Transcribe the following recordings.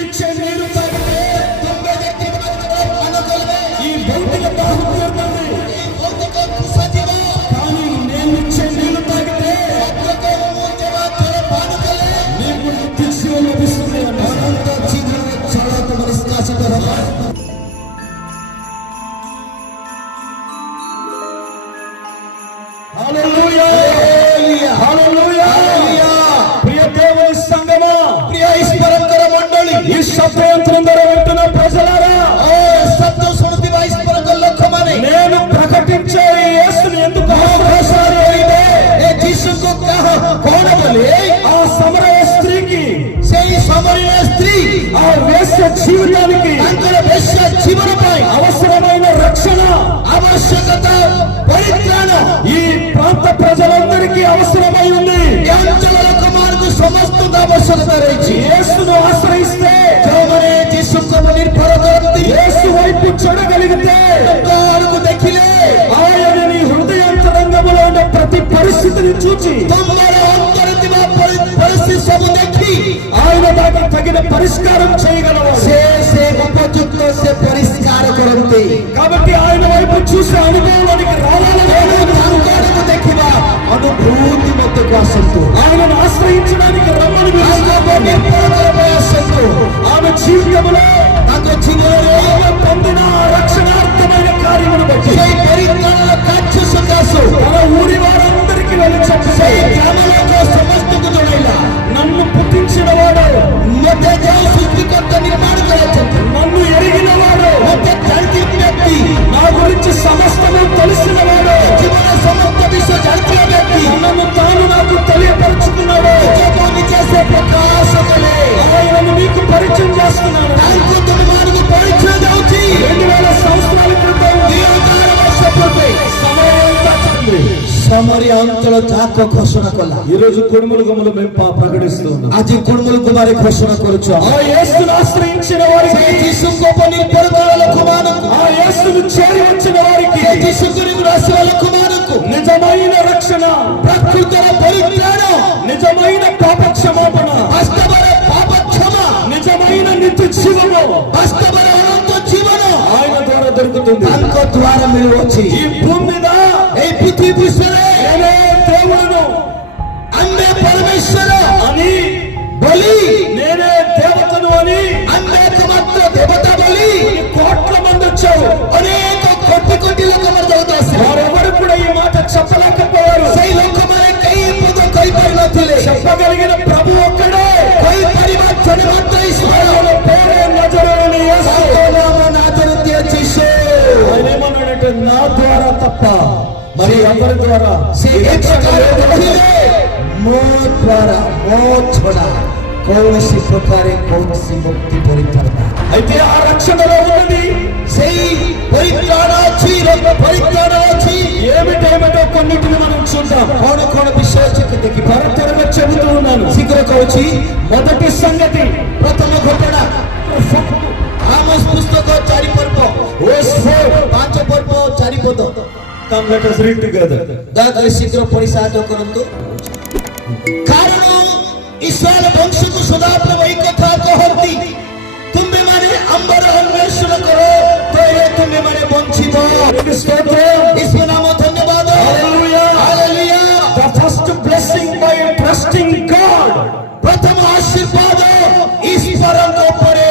జీవించే నీరు తాగితే ఈ భౌతిక దాహం తీరుతుంది. కానీ నేను ఇచ్చే నీళ్లు తాగితే నీకు నిత్య జీవం లభిస్తుంది. హల్లెలూయా, హల్లెలూయా. ప్రియ దేవుని సంగమా, ప్రియ ఈశ్వరంకర మండలి, ఈ శబ్దయంత్రం ద్వారా వింటున్న ప్రజలారా, నేను ప్రకటించే యేసుని ఎందుకు ఆ సమరయ స్త్రీకి, ఆ వేశ్య జీవితానికి అవసరమైన రక్షణ, ఆవశ్యకత, పరిత్రాణ ఈ ప్రాంత ప్రజలందరికీ అవసరమై ఉంది. సమస్త ఆవశ్యకత రహించి యేసును ఆశ్రయిస్తే, యేసు వైపు చూడగలిగితే ఆయన నీ హృదయాంతరంగంలో ఉన్న ప్రతి పరిస్థితిని చూచి ఆయన దానికి తగిన పరిష్కారం చేయగలవు. కాబట్టి ఆయన వైపు చూసే అనుభవంలోనికి రావాలని అనుభూతి మధ్యకు ఆశతో ఆయనను ఆశ్రయించడానికి రమ్మని ఆమె జీవితంలో పొందిన రక్షణార్థమైన కార్యమును బట్టి తన ఊరి వారందరికీ నన్ను పుట్టించిన వాడు, నన్ను ఎరిగిన వాడు, నా గురించి సమస్తము తెలిసిన వాడు, నన్ను తాను నాకు తెలియపరుచుకున్నాడు. ఆయనను మీకు పరిచయం చేస్తున్నాను. 2000 సంవత్సరాల క్రితం ସମରିୟ ଯାକ ଘୋଷଣା କଲା। ఈ రోజు కుడుములు గుమ్మలు మేము ప్రకటిస్తూ ఉన్నాం। ଆଜି କୁଡ଼ୁମୁଲ କୁମାରୀ ଘୋଷଣା କରୁଛୁ। ఆ యేసును ఆశ్రయించిన వారికి, ଯୀଶୁଙ୍କ ଉପରେ ନିର୍ଭର ଲୋକମାନଙ୍କୁ, ఆ యేసును చేరి వచ్చిన వారికి, ଯୀଶୁଙ୍କୁ ଆସିବା ଲୋକମାନଙ୍କୁ నిజమైన రక్షణ, ప్రకృతిର పరిత్రాణ, నిజమైన పాప క్షమాపణ, వాస్తవర పాప క్షమ, నిజమైన నిత్య జీవము, వాస్తవర అనంత జీవన ఆయన ద్వారా దొరుకుతుంది। ତାଙ୍କ ଦ୍ୱାରା ମିଳୁଅଛି। ఈ భూమి మీద, ఈ పృథ్వీ పృష్ఠରେ నేనే దేవుడను, అన్నే పరమేశ్వర అని బలి, నేనే దేవతను అని అనేక మాత్ర దేవత బలి కోట్ల మంది వచ్చారు। అనేక కోటి ଲୋକମାନେ వారెవరు కూడా ఈ మాట చెప్పలేకపోయారు। ସେଇ ଲୋକମାନେ କେହି ପଦ କହିପାରିନଥିଲେ। చెప్పగలిగిన ప్రభు ఒక్కడే, କହିପାରିବା ଜଣେ ମାତ୍ର ଈଶ୍ୱର। ఆయన పేరే నజరేయుని యేసు। ఆయన ఏమన్నాడంటే, నా ద్వారా తప్ప మరి ఎవరి ద్వారా ମୋ ଦ୍ୱାରା ମୋ ଛଡ଼ା କୌଣସି ପ୍ରକାର କୌଣସି ମୁକ୍ତି ପରିତ୍ରାଣ। అయితే ఆ రక్షణలో ఉన్నది, ସେଇ ପରିତ୍ରାଣ ଅଛି, ପରିତ୍ରାଣ ଅଛି। ఏమిటేమిటో కొన్నిటిని మనం చూద్దాం। କଣ କଣ ବିଷୟ ଅଛି ଦେଖି త్వరగా చెబుతూ ఉన్నాను, ଶୀଘ୍ର କହୁଛି। మొదటి సంగతి, ପ୍ରଥମ ଘଟଣା ଆମୋସ ପୁସ୍ତକ 4 ପର୍ବ 5 ପର୍ବ 4 ପଦ। Come, let us read together. ଦୟାକରି ଶୀଘ୍ର ପଢ଼ି ସାହାଯ୍ୟ କରନ୍ତୁ। କାରଣ ଇସ୍ରାଏଲ ବଂଶକୁ ସଦାପ୍ରଭୁ ଏହି କଥା କହନ୍ତି, ତୁମେମାନେ ଆମ୍ବର ଅନ୍ୱେଷଣ କର, ତେବେ ତୁମେମାନେ ବଞ୍ଚିବ। ଈଶ୍ୱର ନାମ ଧନ୍ୟବାଦ। Hallelujah. Hallelujah. The first blessing by trusting God. ପ୍ରଥମ ଆଶୀର୍ବାଦ ଈଶ୍ୱରଙ୍କ ଉପରେ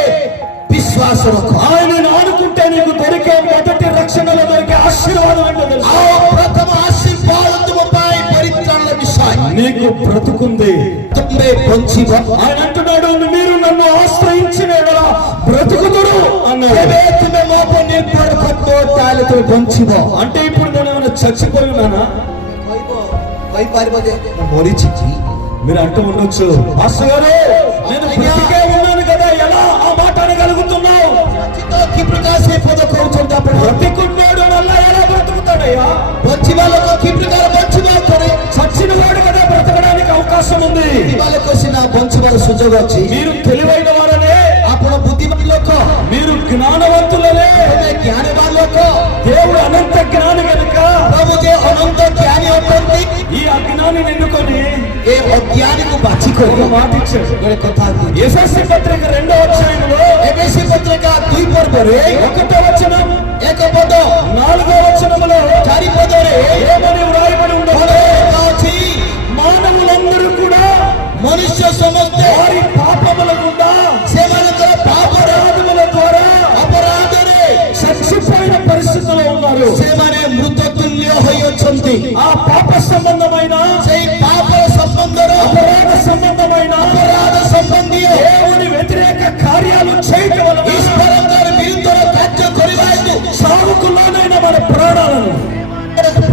విశ్వాస రఖ। ఆయనను అనుకుంటే నీకు దొరికే మొదటి రక్షణలో దొరికే ఆశీర్వాదం అంటే తెలుసు। ప్రథమ ఆశీర్వాద ତୁମ ପାଇଁ ପରିତ୍ରାଣର ବିଷୟ। నీకు బ్రతుకుంది, ତୁମେ ବଞ୍ଚିବ। ఆయన అంటున్నాడు, మీరు నన్ను ఆశ్రయించిన ఎడల బ్రతుకుదురు అన్నాడు। ତେବେ ତୁମେ ମୋ ଉପରେ ନିର୍ଭର କରିବ, ତାହେଲେ ତୁମେ ବଞ୍ଚିବ। అంటే ఇప్పుడు నేను ఏమైనా చచ్చిపోయి ఉన్నానా? କହିପାରିବ ଯେ ମୁଁ ମରିଛି କି? మీరు అంటూ ఉండొచ్చు, మాస్టర్ గారు నేను బ్రతికే ఉన్నాను కదా, ఎలా ఆ మాట అనగలుగుతున్నావు? କି ପ୍ରକାର ସେ ପଦ କହୁଛନ୍ତି ଆପଣ? బ్రతికున్నాడు వల్ల ఎలా బ్రతుకుతాడయ్యా? ବଞ୍ଚିବା ଲୋକ କି ପ୍ରକାର ବଞ୍ଚିବା ଉପରେ? చచ్చిన వాడు కదా బ్రతకడానికి అవకాశం ఉంది। ବଞ୍ଚିବା ଲୋକ ସିନା ବଞ୍ଚିବାର ସୁଯୋଗ ଅଛି। మీరు తెలివైన వారనే, ଆପଣ ବୁଦ୍ଧିମାନ ଲୋକ, మీరు జ్ఞానవంతులనే, జ్ఞానవాନ ଲୋକ। దేవుడు అనంత జ్ఞాని కనుక ప్రభు ଯେ ଅନନ୍ତ ଜ୍ଞାନୀ ଅଟନ୍ତି, ఈ అజ్ఞాని ఎన్నుకొని ଏ ଅଜ୍ଞାନୀକୁ ବାଛି ఒక మాట ఇచ్చాడు। ଗୋଟେ କଥା ఎఫెసీ పత్రిక 2వ అధ్యాయం ଚାରିପଦରେ ఒకటో వచనం ଏକ ପଦ 4వ వచనములో ଚାରିପଦରେ ఏమని వ్రాయబడి ఉందంటే ଅଛି మానవులందరూ కూడా ମନୁଷ୍ୟ ସମସ୍ତେ వారి పాపముల గుండా ସେମାନଙ୍କର ପାପରେ అపరాధముల ద్వారా ଅପରାଧରେ చచ్చిపోయిన పరిస్థితిలో ఉన్నారు. ସେମାନେ ମୃତତୁଲ୍ୟ ହୋଇଅଛନ୍ତି। ఆ పాప సంబంధమైన ସେଇ ପାପର ସମ୍ବନ୍ଧର అపరాధ సంబంధమైన ଅପରାଧ ସମ୍ବନ୍ଧୀୟ దేవుని వ్యతిరేక కార్యాలు చేయటం వలన ଈଶ୍ୱରଙ୍କର ବିରୁଦ୍ଧରେ କାର୍ଯ୍ୟ କରିବା ହେତୁ సావుకు లోనైన మన ప్రాణాలను,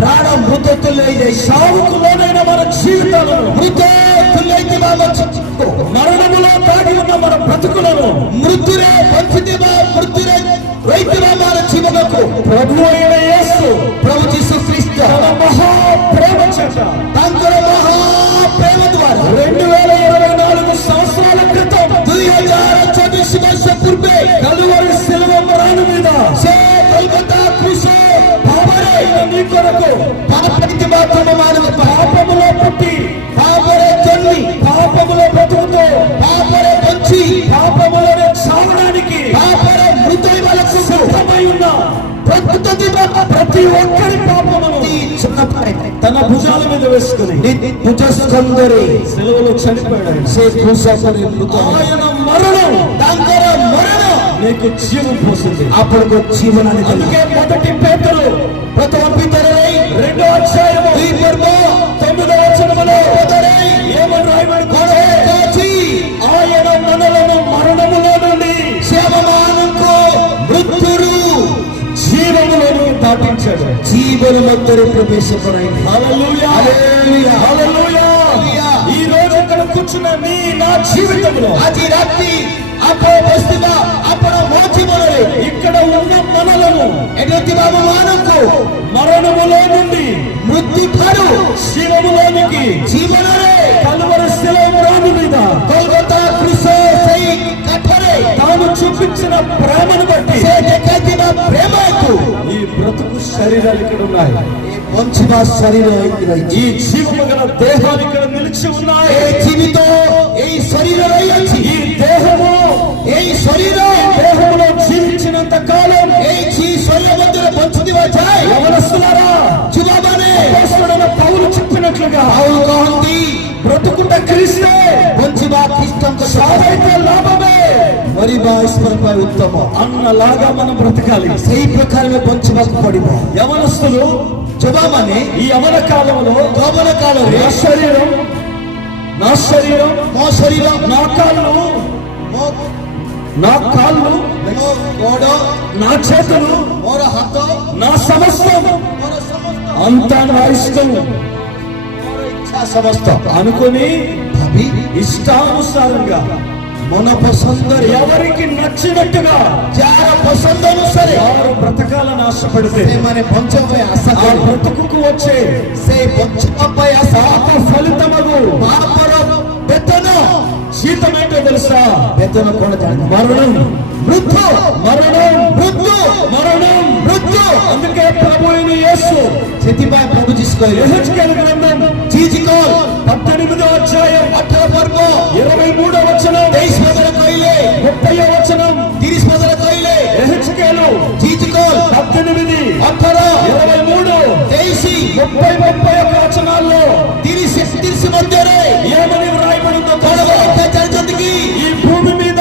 ପ୍ରାଣ ମୃତତୁଲ୍ୟ ହେଇଯାଇଛି। సావుకు లోనైన మన జీవితాలను, ମୃତତୁଲ୍ୟ ହେଇଥିବା ଆମ ଜୀବନକୁ, మరణములో దాగి ఉన్న మన బ్రతుకులను ମୃତ୍ୟୁରେ ବଞ୍ଚିଥିବା ମୃତ୍ୟୁରେ ରହିଥିବା ଆମର ଜୀବନକୁ ప్రభు అయిన యేసు ପ୍ରଭୁ ଯୀଶୁ ଖ୍ରୀଷ୍ଟ తన మహా ప్రేమ చేత ତାଙ୍କର ମହାପ୍ରେମ ଦ୍ୱାରା 2024 సంవత్సరాల క్రితం 2024 ବର୍ଷ ପୂର୍ବେ కలువరి శిలువ మ్రాను మీద ସେ କୋଲକାତା କୃଷ ଭାବରେ నీ కొరకు ପାପ କରିଥିବା ତୁମମାନଙ୍କ ପାଇଁ పాపములో పుట్టి ପାପରେ ଜନ୍ମି పాపములో బ్రతుకుతూ ପାପରେ ବଞ୍ଚି పాపములోనే చావడానికి ପାପରେ ମୃତ ହେବାକୁ సిద్ధమై ఉన్న ପ୍ରକୃତ ଥିବା ప్రతి ఒక్కరి పాపమును ଇଚ୍ଛା ପାଇଁ తన భుజాల మీద వేసుకుని ନିଜ ସ୍କନ୍ଧରେ సెలవులో చనిపోయాడు ఆయన. ସେ କୃଷକରେ ମୃତ ఆయన మరణం ତାଙ୍କର ମରଣ నీకు జీవం పోసింది. ଆପଣଙ୍କ ଜୀବନରେ అందుకే మొదటి పేతురు ପ୍ରଥମ ପିତରରେ 2వ అధ్యాయము 2 ପର୍ବ 9వ వచనములో ପଦରେ ఏమని రాయబడి କଣ ଅଛି? ఆయన మనలను మరణములో నుండి ସେ ଆମମାନଙ୍କୁ ମୃତ୍ୟୁରୁ జీవములోనికి దాటించాడు. ଜୀବନ ମଧ୍ୟରେ ପ୍ରବେଶ କରାଇଲେ। హల్లెలూయా, హల్లెలూయా, హల్లెలూయా. హల్లెలూయా. ఈ రోజు ఇక్కడ కూర్చున్న నీ నా జీవితంలో ଆଜି ରାତି ଆପଣ ବସିଥିବା ଆପଣ ମୋ ଜୀବନରେ ఇక్కడ ఉన్న మనలను ଏଠି ଥିବା ଆମମାନଙ୍କୁ మరణములో నుండి ମୃତ୍ୟୁ ଠାରୁ జీవములోనికి ଜୀବନରେ కలువరి శిలువ మ్రాను మీద କୋଲକାତା କୃଷ ସେଇ କାଠରେ తాను చూపించిన ప్రేమను బట్టి ସେ ଦେଖାଇଥିବା ପ୍ରେମ ହେତୁ ఈ బ్రతుకు శరీరాలు ఇక్కడ ఉన్నాయి. ଏ ବଞ୍ଚିବା ଶରୀର ହେଇକି ରହିଛି। ఈ జీవము గల దేహాలు ఇక్కడ నిలిచి ఉన్నాయి. ଏ ଜୀବିତ ଏଇ ଶରୀର ରହିଅଛି। ఈ దేహము ଏଇ ଶରୀର దేహములో జీవించినంత కాలం ଏଇ ଶରୀର ମଧ୍ୟରେ ବଞ୍ଚୁଥିବା ଯାଏ యవనస్తులారా, ଯୁବାମାନେ అపోస్తలుడైన పౌలు చెప్పినట్లుగా ଆଉ କହନ୍ତି బ్రతుకుట క్రీస్తే, ବଞ୍ଚିବା ଖ୍ରୀଷ୍ଟଙ୍କ సావైతే లాభమే ମରିବା ଈଶ୍ୱର ପାଇଁ ଉତ୍ତମ। అన్నలాగా మనం బ్రతకాలి. ସେଇ ପ୍ରକାରରେ ବଞ୍ଚିବାକୁ ପଡିବ। యవనస్తులు ଯୁବାମାନେ ఈ యవన కాలంలో ଯୌବନ କାଳରେ నా శరీరం, నా శరీరం, ମୋ ଶରୀର నా కాళ్ళు, ମୋ నా కాళ్ళు, ମୋ ଗୋଡ଼ నా చేతులు, ମୋର ହାତ నా సమస్తం ମୋର ସମସ୍ତ అంతా నా ఇష్టం ମୋର ଇଚ୍ଛା ସମସ୍ତ అనుకొని ଭାବି ఇష్టానుసారంగా ମନ ପସନ୍ଦରେ ఎవరికి నచ్చినట్టుగా ଯାହାର ପସନ୍ଦ ଅନୁସାରେ వారు బ్రతకాలని ఆశపడితే ସେମାନେ ବଞ୍ଚିବା ପାଇଁ ଆଶା ఆ କରେ। బ్రతుకుకు వచ్చే ସେ ବଞ୍ଚିବା ପାଇଁ ଆଶା పాప ఫలితమగు ପାପର ବେତନ జీతం ఏంటో తెలుసా? ବେତନ କଣ ଜାଣି మరణం, ମୃତ୍ୟୁ మరణం, ମୃତ୍ୟୁ మరణం. ମୃତ୍ୟୁ। అందుకే ప్రభు అయిన యేసు ସେଥିପାଇଁ ପ୍ରଭୁ ଯୀଶୁ କହିଲେ యెహెజ్కేలు గ్రంథం ଜିଜିକଲ 18వ అధ్యాయం 18 ପର୍ବ 23వ వచనం 23 ପଦରେ କହିଲେ 30వ వచనం 30 ପଦରେ କହିଲେ యెహెజ్కేలు ଜିଜିକଲ 18, 18 23, 23 30, 31 వచనాల్లో 30 31 ମଧ୍ୟରେ ఏమని వ్రాయబడిందో କଣ తెలుసా? ଲେଖା ଜାଣିଛନ୍ତି କି? ఈ భూమి మీద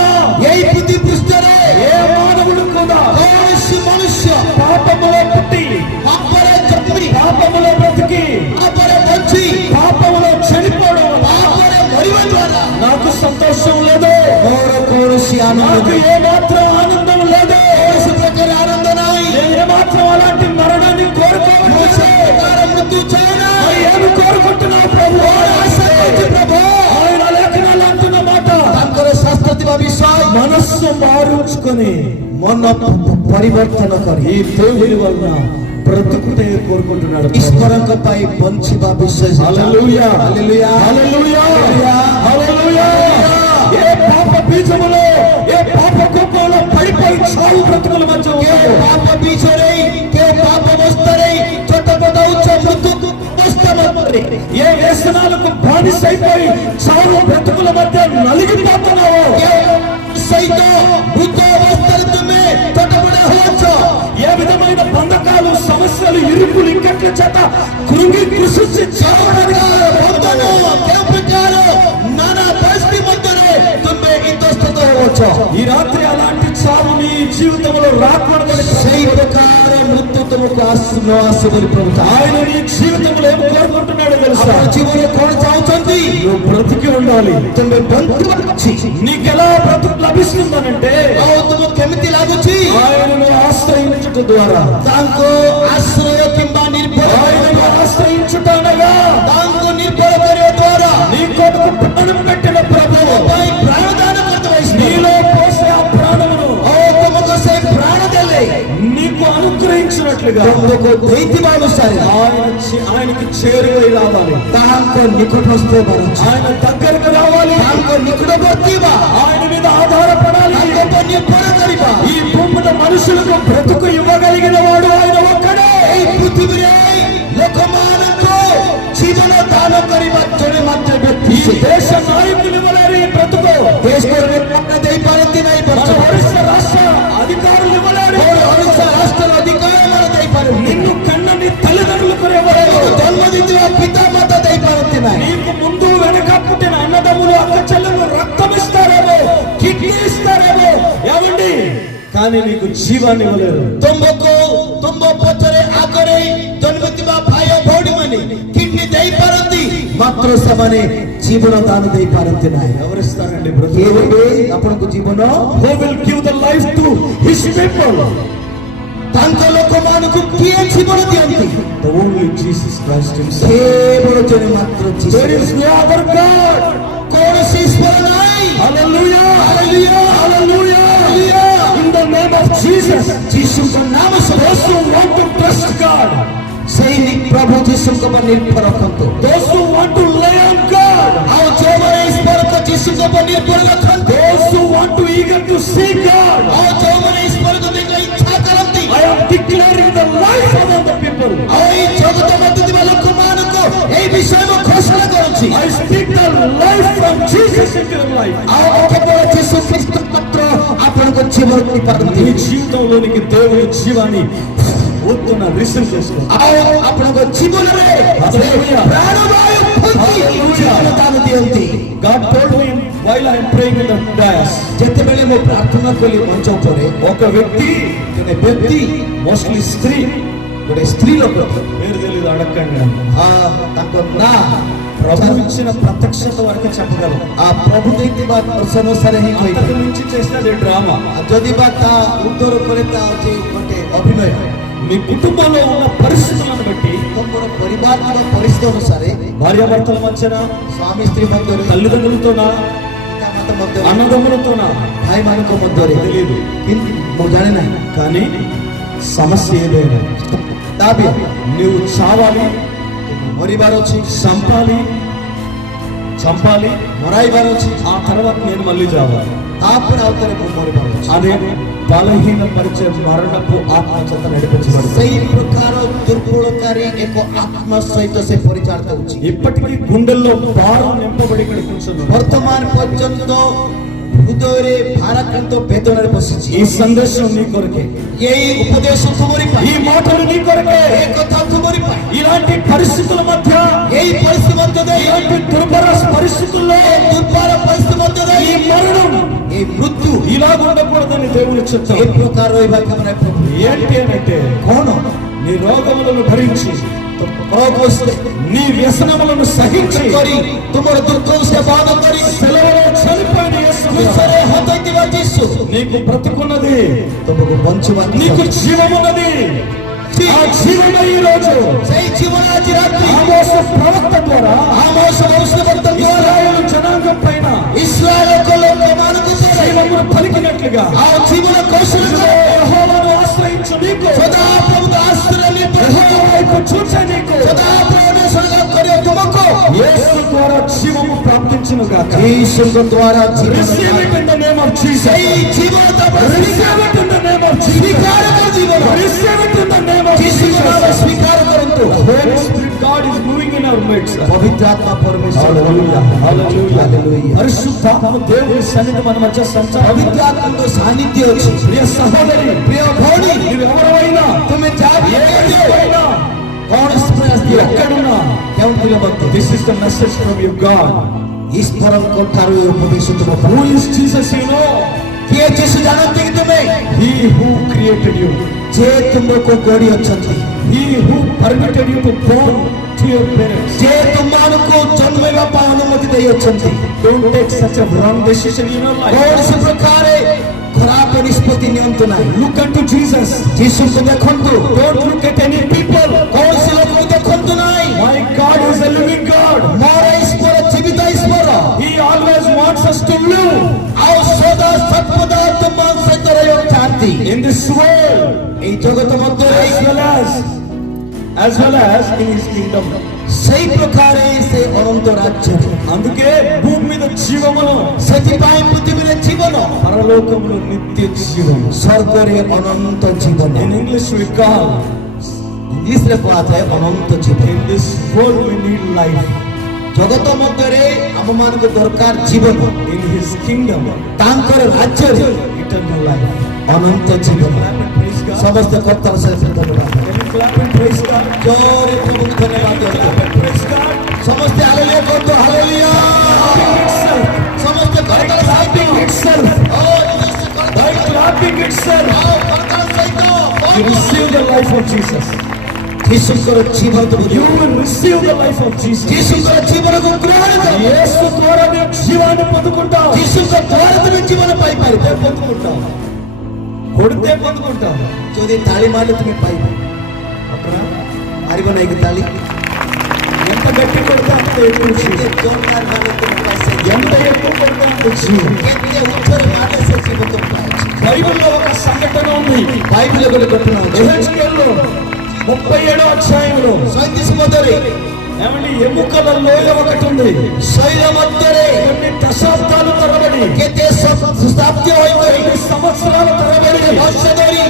ଏଇ ପୃథିବୀ ପୃଷ୍ଠରେ ఏ మానవుడు కూడా କୌଣସି ମନୁଷ୍ୟ పాపములో పుట్టి, ପାପରେ ଜନ୍ମି పాపములో బ్రతికి, ପାପରେ ବଞ୍ଚି పాపములో చనిపోవడం వల్ల ପାପରେ ମରିବା ଦ୍ୱାରା నాకు సంతోషం లేదు, ମୋର କୌଣସି ଆନନ୍ଦ నాకు ନାହିଁ, ఏమాత్రం ఆనందం లేదు. କୌଣସି ପ୍ରକାର ଆନନ୍ଦ ନାହିଁ। నేను ఏమాత్రం అలాంటి మరణాన్ని ମୁଁ కోరుకోవచ్చు. ସେ ପ୍ରକାର మృତ୍ୟు ଚାହେଁ మరి ନାହିଁ। ఏమి కోరుకుంటున్నావు ప్రభు? ଆଶା କରୁଛି ପ୍ରଭୁ ఆయన లేఖనాలు అంటున్న మాట, ତାଙ୍କର ଶାସ୍ତ୍ର ଥିବା ବିଷୟ మనస్సు మారుచుకొని ମନ ପରିବର୍ତ୍ତନ କରି ఈ దేవుని వలన బ్రతుకుటే కోరుకుంటున్నాడు. ଈଶ୍ୱରଙ୍କ ପାଇଁ ବଞ୍ଚିବା ବିଷୟ హల్లెలూయా, హల్లెలూయా, హల్లెలూయా, హల్లెలూయా, హల్లెలూయా. ఏ పాప బీజములో, ఏ పాప కుప్పంలో పడిపోయి చావు బ్రతుకుల మధ్య କେଉଁ ఉన్నాయో, ପାପ ବିଷୟରେ କେଉଁ ପାପ ଅବସ୍ଥାରେ ଛଟପଟ ଉଚ୍ଚ ମୃତ୍ୟୁ ଅବସ୍ଥା ମଧ୍ୟରେ ఏ వ్యసనాలకు బానిసైపోయి చావు బ్రతుకుల మధ్య నలిగిపోతున్నావో, କେଉଁ ସହିତ ମୃତ ଅବସ୍ଥାରେ ତୁମେ ଛଟପଟ సమస్యలు ఇరుకులు ఇక్కట్ల చేత కృంగి కృషించి చావడానికి बंधनो के प्रकार नाना परिस्थिति मध्य तुम्हें इतस्तत होवच्चु ఈ రాత్రి అలాంటి చావు నీ జీవితంలో రాకూడదని सही प्रकार मृत्यु तुमको आशीर्वाद प्रभु ఆయన నీ జీవితంలో ఏం కోరుకుంటున్నాడో తెలుసా? अपने जीवन में कौन चाहते నువ్వు బ్రతికి ఉండాలి. तुम्हें बंधु నీకెలా బ్రతుకు లభిస్తుందనంటే तुम केमिति लागुची ఆయనను ఆశ్రయించుట ద్వారా. तांको आश्रय किंबा निर्भर ఆయనను ఆశ్రయించుట అనగా तांको निर्भर करे द्वारा నీ కొరకు ప్రాణం పెట్టిన ప్రభువు भाई प्राणदान करते वैष्णव నీలో పోసే ఆ ప్రాణమును और तुमको से प्राण देले నీకు అనుగ్రహించినట్లుగా तुमको दैत्यमानुसार ఆయనకి చేరువై రావాలి. तांको निकटस्थ बरच ఆయన దగ్గరకు రావాలి. तांको निकटवर्ती बा ఆయన మీద ఆధారపడాలి. तांको निर्भर करिबा ఈ భూమి మీద మనుషులకు బ్రతుకు ఇవ్వగలిగిన వాడు ఆయన ఒక్కడే. এই পৃথিবীরে লোকমানଙ୍କୁ জীবন দান କରିବା ଜଣେ ମାତ୍ର ବ୍ୟକ୍ତି ఈ దేశ నాయకులు ఇవ్వలేరు ఈ బ్రతుకు. ଦେଶର ନେତାମାନେ ଦେଇପାରନ୍ତି ନାହିଁ మన ఒరిస్సా రాష్ట్ర అధికారులు ఇవ్వలేరు. ଓଡ଼ିଶା ରାଷ୍ଟ୍ରର ଅଧିକାରୀମାନେ ଦେଇପାରନ୍ତି నిన్ను కన్న నీ తల్లిదండ్రులు కూడా ఇవ్వలేరు. ଜନ୍ମ ଦେଇଥିବା ପିତା ମାତା ଦେଇପାରନ୍ତି ନାହିଁ నీకు ముందు వెనక పుట్టిన అన్నదమ్ములు అక్క చెల్లెలు రక్తం ఇస్తారేమో, కిడ్నీ ఇస్తారేమో, ఏమండి, కానీ నీకు జీవాన్ని ఇవ్వలేరు. ତୁମକୁ ତୁମ ପଛରେ ଆଗରେ ଜନ୍ମିଥିବା ଭାଇ ଭଉଣୀମାନେ କିଡନୀ ଦେଇପାରନ୍ତି ମାତ୍ର ସେମାନେ ଜୀବନ ଦାନ ଦେଇପାରନ୍ତି ନାହିଁ ఎవరిస్తారండి କିଏ బ్రతుకు? ଦେବେ ଆପଣଙ୍କୁ ଜୀବନ Who will give the life to his people? ତାଙ୍କ ଲୋକମାନଙ୍କୁ କିଏ ଜୀବନ ଦିଅନ୍ତି The only Jesus Christ himself. କେବଳ ଜଣେ ମାତ୍ର There ଯୀଶୁ is no other God. କୌଣସି ଈଶ୍ୱର ନାହିଁ Hallelujah. Hallelujah. Hallelujah. In the name of Jesus. ଯୀଶୁଙ୍କ ନାମ Those who want to trust God. ସେଇ ପ୍ରଭୁ ଯୀଶୁଙ୍କ ଉପରେ ନିର୍ଭର ରଖନ୍ତୁ Those who want to lay on God. ଆଉ ଯେଉଁମାନେ ଈଶ୍ୱରଙ୍କ ଯୀଶୁଙ୍କ ଉପରେ ନିର୍ଭର ରଖନ୍ତି Those who want to eager to see God. ଆଉ ଯେଉଁମାନେ ଈଶ୍ୱରଙ୍କୁ ଦେଖିବା ଇଚ୍ଛା କରନ୍ତି I am declaring the life among the people. ଆଉ ଏଇ ଜଗତ ମଧ୍ୟରେ ଥିବା ଲୋକମାନଙ୍କୁ ଏଇ ବିଷୟ ମୁଁ ଘୋଷଣା କରୁଛି I speak the life from Jesus into your life. ଆଉ କେବଳ ଯୀଶୁ ଖ୍ରୀଷ୍ଟ ମାତ୍ର ଆପଣଙ୍କ ଜୀବନ ଦେଇପାରନ୍ତି నీ జీవితంలోనికి దేవుని జీవాన్ని ఊతున్న రిసీవ్ చేసుకో. ଆଉ ଆପଣଙ୍କ ଜୀବନରେ ପ୍ରାଣବାୟୁ ଫୁଙ୍କି ଜୀବନ ଦାନ ଦିଅନ୍ତି God told me while I am praying in the dais. ଯେତେବେଳେ ମୁଁ ପ୍ରାର୍ଥନା କଲି ମଞ୍ଚ ଉପରେ ఒక వ్యక్తి, ଜଣେ ବ୍ୟକ୍ତି మోస్ట్లీ స్త్రీ, ଗୋଟେ స్త్ରୀ ଲୋକ పేరు తెలియదు అడగండి, ତାଙ୍କ ନାଁ ప్రభు ఇచ్చిన ప్రత్యక్షత వరకు చెప్పగలం. ఆ ప్రభు ଦେଇଥିବା ଦର୍ଶନ ଅନୁସାରେ ହିଁ అంతకు କହିଥାଏ మించి చేసిన అది డ్రామా. ଯଦି ବା ତା ଉତ୍ତର ଉପରେ ତା ଅଛି ଗୋଟେ ଅଭିନୟ మీ కుటుంబంలో ఉన్న పరిస్థితులను బట్టి, ତମର ପରିବାରର ପରିସ୍ଥିତି ଅନୁସାରେ భార్యాభర్తల మధ్యన, ସ୍ୱାମୀ ସ୍ତ୍ରୀ ମଧ୍ୟରେ తల్లిదండ్రులతోనా, ପିତାମାତା ମଧ୍ୟରେ అన్నదమ్ములతోనా ଭାଇମାନଙ୍କ ମଧ୍ୟରେ తెలియదు. କିନ୍ତୁ ମୁଁ ଜାଣେ ନାହିଁ కానీ సమస్య ఏదైనా ତା ବି నువ్వు చావాలి, ମରିବାର ଅଛି చంపాలి, ମରାଇବାର ଅଛି ఆ తర్వాత నేను మళ్ళీ చావాలి. ତାପରେ ଆଉ ଥରେ ମୁଁ ମରିବାର ଅଛି అదే బలహీన పరిచయ మరణపు ఆత్మ చేత నడిపించబడుతుంది. ସେଇ ପ୍ରକାର ଦୁର୍ବଳକାରୀ ଏକ ଆତ୍ମା ସହିତ ସେ ପରିଚାଳିତ ହେଉଛି ఇప్పటికీ గుండెల్లో భారం నింపబడి ఇక్కడ కూర్చున్నాం. ବର୍ତ୍ତମାନ ପର୍ଯ୍ୟନ୍ତ ହୃଦୟରେ ଭାରାକ୍ରାନ୍ତ ବେଦନାରେ ବସିଛି ఈ సందేశం నీ కొరకే, ଏଇ ଉପଦେଶ ତୁମରି ఈ ପାଇଁ మాటలు నీ కొరకే. ଏ କଥା ତୁମରି ପାଇଁ ఇలాంటి పరిస్థితుల మధ్య, ଏଇ ପରିସ୍ଥିତି ମଧ୍ୟ ଦେଇ ఇలాంటి దుర్భర పరిస్థితుల్లో ଦୁର୍ବଳ ପରିସ୍ଥିତି ମଧ୍ୟ ఈ ଦେଇ మరణం ଏଇ మୃତ୍ୟୁ ఇలా ఉండకూడదని దేవుని చిత్తం. ଏ ପ୍ରକାର ରହିବା କାମରେ ପ୍ରଭୁ ఏంటి అంటే, କଣ నీ రోగములను భరించి, ରୋଗ నీ వ్యసనములను సహించి, କରି ତୁମର ଦୁଃଖ ସେ ବହନ କରି సెలవులో చనిపోయిన యేసు କ୍ରୁଶରେ ହତାଇଥିବା ଯୀଶୁ నీకు బ్రతుకున్నది, ତୁମକୁ ବଞ୍ଚିବା నీకు జీవమున్నది. ఆ జీవమే ఈ రోజు ସେଇ ଜୀବନ ଆଜି ରାତି ఆమోస ప్రవక్త ద్వారా ఆమోସ భవిష్యత్తు ద్వారా ఇశ్రాయేలు జనాంగం పైన ఇశ్రాయేలు ଲୋକମାନଙ୍କୁ జీవమును పలికినట్లుగా ଆଉ ଜୀବନ କୌଶଳ యెహోవాను ఆశ్రయించు నీకు, ସଦା ପ୍ରଭୁଙ୍କ ଆଶ୍ରୟ యెహోవా వైపు చూచే నీకు ସଦା ପ୍ରଭୁଙ୍କ କରିବା ତୁମକୁ యేసు ద్వారా జీవము ప్రాప్తించును గాక. ଯୀଶୁଙ୍କ ଦ୍ୱାରା Receive it in the name of Jesus. ସେଇ ଜୀବନ Receive it in the name of Jesus. ସ୍ୱୀକାର କର ଜୀବନ Receive it in the name of ଯୀଶୁଙ୍କ Jesus. ନାମ ସ୍ୱୀକାର କରନ୍ତୁ Holy Spirit, God is moving in our our midst. పవిత్రాత్మ పరమేశ్వరుడు Hallelujah. Hallelujah. Hallelujah. పరిశుద్ధాత్మ దేవుని సన్నిధి మన మధ్య సంచారం. పవిత్రాత్మతో సాన్నిధ్యం వచ్చి ప్రియ సహోదరి, ప్రియ భౌని నీవు ఎవరైనా, తుమ్మె జాతి ఎక్కడైనా, ఎక్కడున్నా, this is the message from your God. ईश्वरम को थारो उपदेश तुम Who is Jesus, you know? किए यीशु जानते कि तुम्हें He who created you. जे तुमको कोडी अछंती He who permitted you to born to your parents. जे तुमको जन्मेवा पा अनुमति दे अछंती. Don't take such a wrong decision in your life. कौन से प्रकार खराब निष्पत्ति नियंत नहीं. Look unto Jesus. यीशु को देखंतु. Don't look at any people. कौन से लोग को देखंतु नहीं. My God is a living God. मोर ईश्वर जीवित ईश्वर. He always wants us to live आओ सदा सत्पदा तुम से तरह चाहती. in this world ఈ జగత మధ్య as well as in His kingdom. सही प्रकार से अनंत राज्य. అందుకే భూమి మీద జీవమును, సతిపై పృథివీ మీద జీవన, పరలోకములో నిత్య జీవము. స్వర్గరే అనంత జీవన. In English we call, English रे बात है अनंत जीवन. in this world we need life. जगत मध्यरे हम मान को दरकार जीवन. In His kingdom तांकर राज्य रे eternal life. अनंत जीवन. Clap and praise God. समस्त कर्ता से धन्यवाद. Can you clap and praise God? जोरे प्रभु को धन्यवाद Clap देते. and praise God. समस्त हालेलुया को तो हालेलुया. समस्त कर्ता Clapping itself. ओ यीशु कर्ता By clapping itself. आओ कर्ता सहित You receive the life of Jesus. यीशु को जीवन तो You will receive the life of Jesus. यीशु को जीवन को ग्रहण करो. యేసు ద్వారా నీవు జీవాన్ని పొందుకుంటావు. यीशु को द्वारा तुम जीवन पाई पाई. పొందుకుంటావు, కొడితే పొందుకుంటావు. যদি তালি মারলে তুমি পাইবে. আপনারা মারিব না এই তালি. ఎంత గట్టి కొడితే అంత ఎక్కువ జీవం. যে জোরদার মারলে তুমি পাইছে. ఎంత ఎక్కువ కొడితే అంత జీవం. কেতে উত্তর মারলে সে জীবন তুমি পাইছে. బైబిల్లో ఒక సంఘటన ఉంది. బైబిల్లో ఒక ఘటన ఉంది. యెహెజ్కేలు 37వ అధ్యాయంలో 37 మధ్యరే ఏమండి ఎముకల లోయ ఒకటి ఉంది. శైల మధ్యరే కొన్ని దశాబ్దాల తరబడి, কেতে శతాబ్ది হইবই. కొన్ని సంవత్సరాల తరబడి বর্ষ ধরি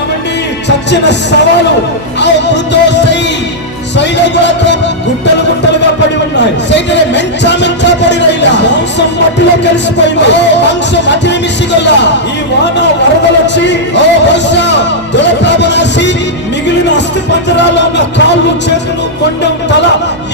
ఏమండి చచ్చిన శవాలు আও মৃত সেই শৈল গুড়াক గుట్టలు గుట్టలుగా పడి ఉన్నాయి. সেইটারে মেঞ্চা মেঞ্চা পড়ি রইলা. మాంసం మట్టిలో కలిసిపోయింది. ও মাংস মাটিরে মিশি গলা. ఈ వాన వరదలు వచ్చి ও বর্ষ জলপ্লাবন আসি మిగిలిన అస్థి పంజరాలు ఉన్న కాళ్ళు, చేతులు, కొండం, తల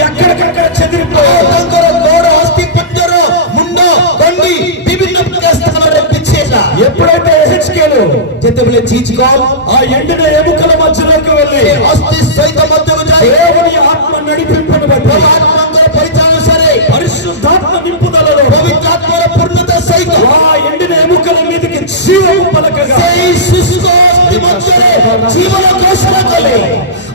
ఎక్కడికక్కడ చెదిరిపోయాయి. ତାଙ୍କର ଗୋଡ଼ ଅସ୍ଥି ପଞ୍ଜର ମୁଣ୍ଡ ଗଣ୍ଡି ବିଭିନ୍ନ ପ୍ରକାର ସ୍ଥାନରେ ବିଛେଇଲା. ఎప్పుడైతే యెహెజ్కేలు ଯେତେବେଳେ ଚିଜ କଲ ఆ ఎండిన ఎముకల మధ్యలోకి వెళ్ళి ଅସ୍ଥି ସହିତ ମଧ୍ୟକୁ ଯାଇ దేవుని ఆత్మ నడిపింపను బట్టి, ଆତ୍ମାଙ୍କର ପରିଚୟ ଅନୁସାରେ పరిశుద్ధాత్మ నింపుదలలో ପବିତ୍ର ଆତ୍ମାର ପୂର୍ଣ୍ଣତା ସହିତ ఆ ఎండిన ఎముకల మీదకి జీవము పలకగా ସେଇ ଶୁଷ୍କ ଅସ୍ଥି ମଧ୍ୟରେ ଜୀବନ ଘୋଷଣା କଲେ.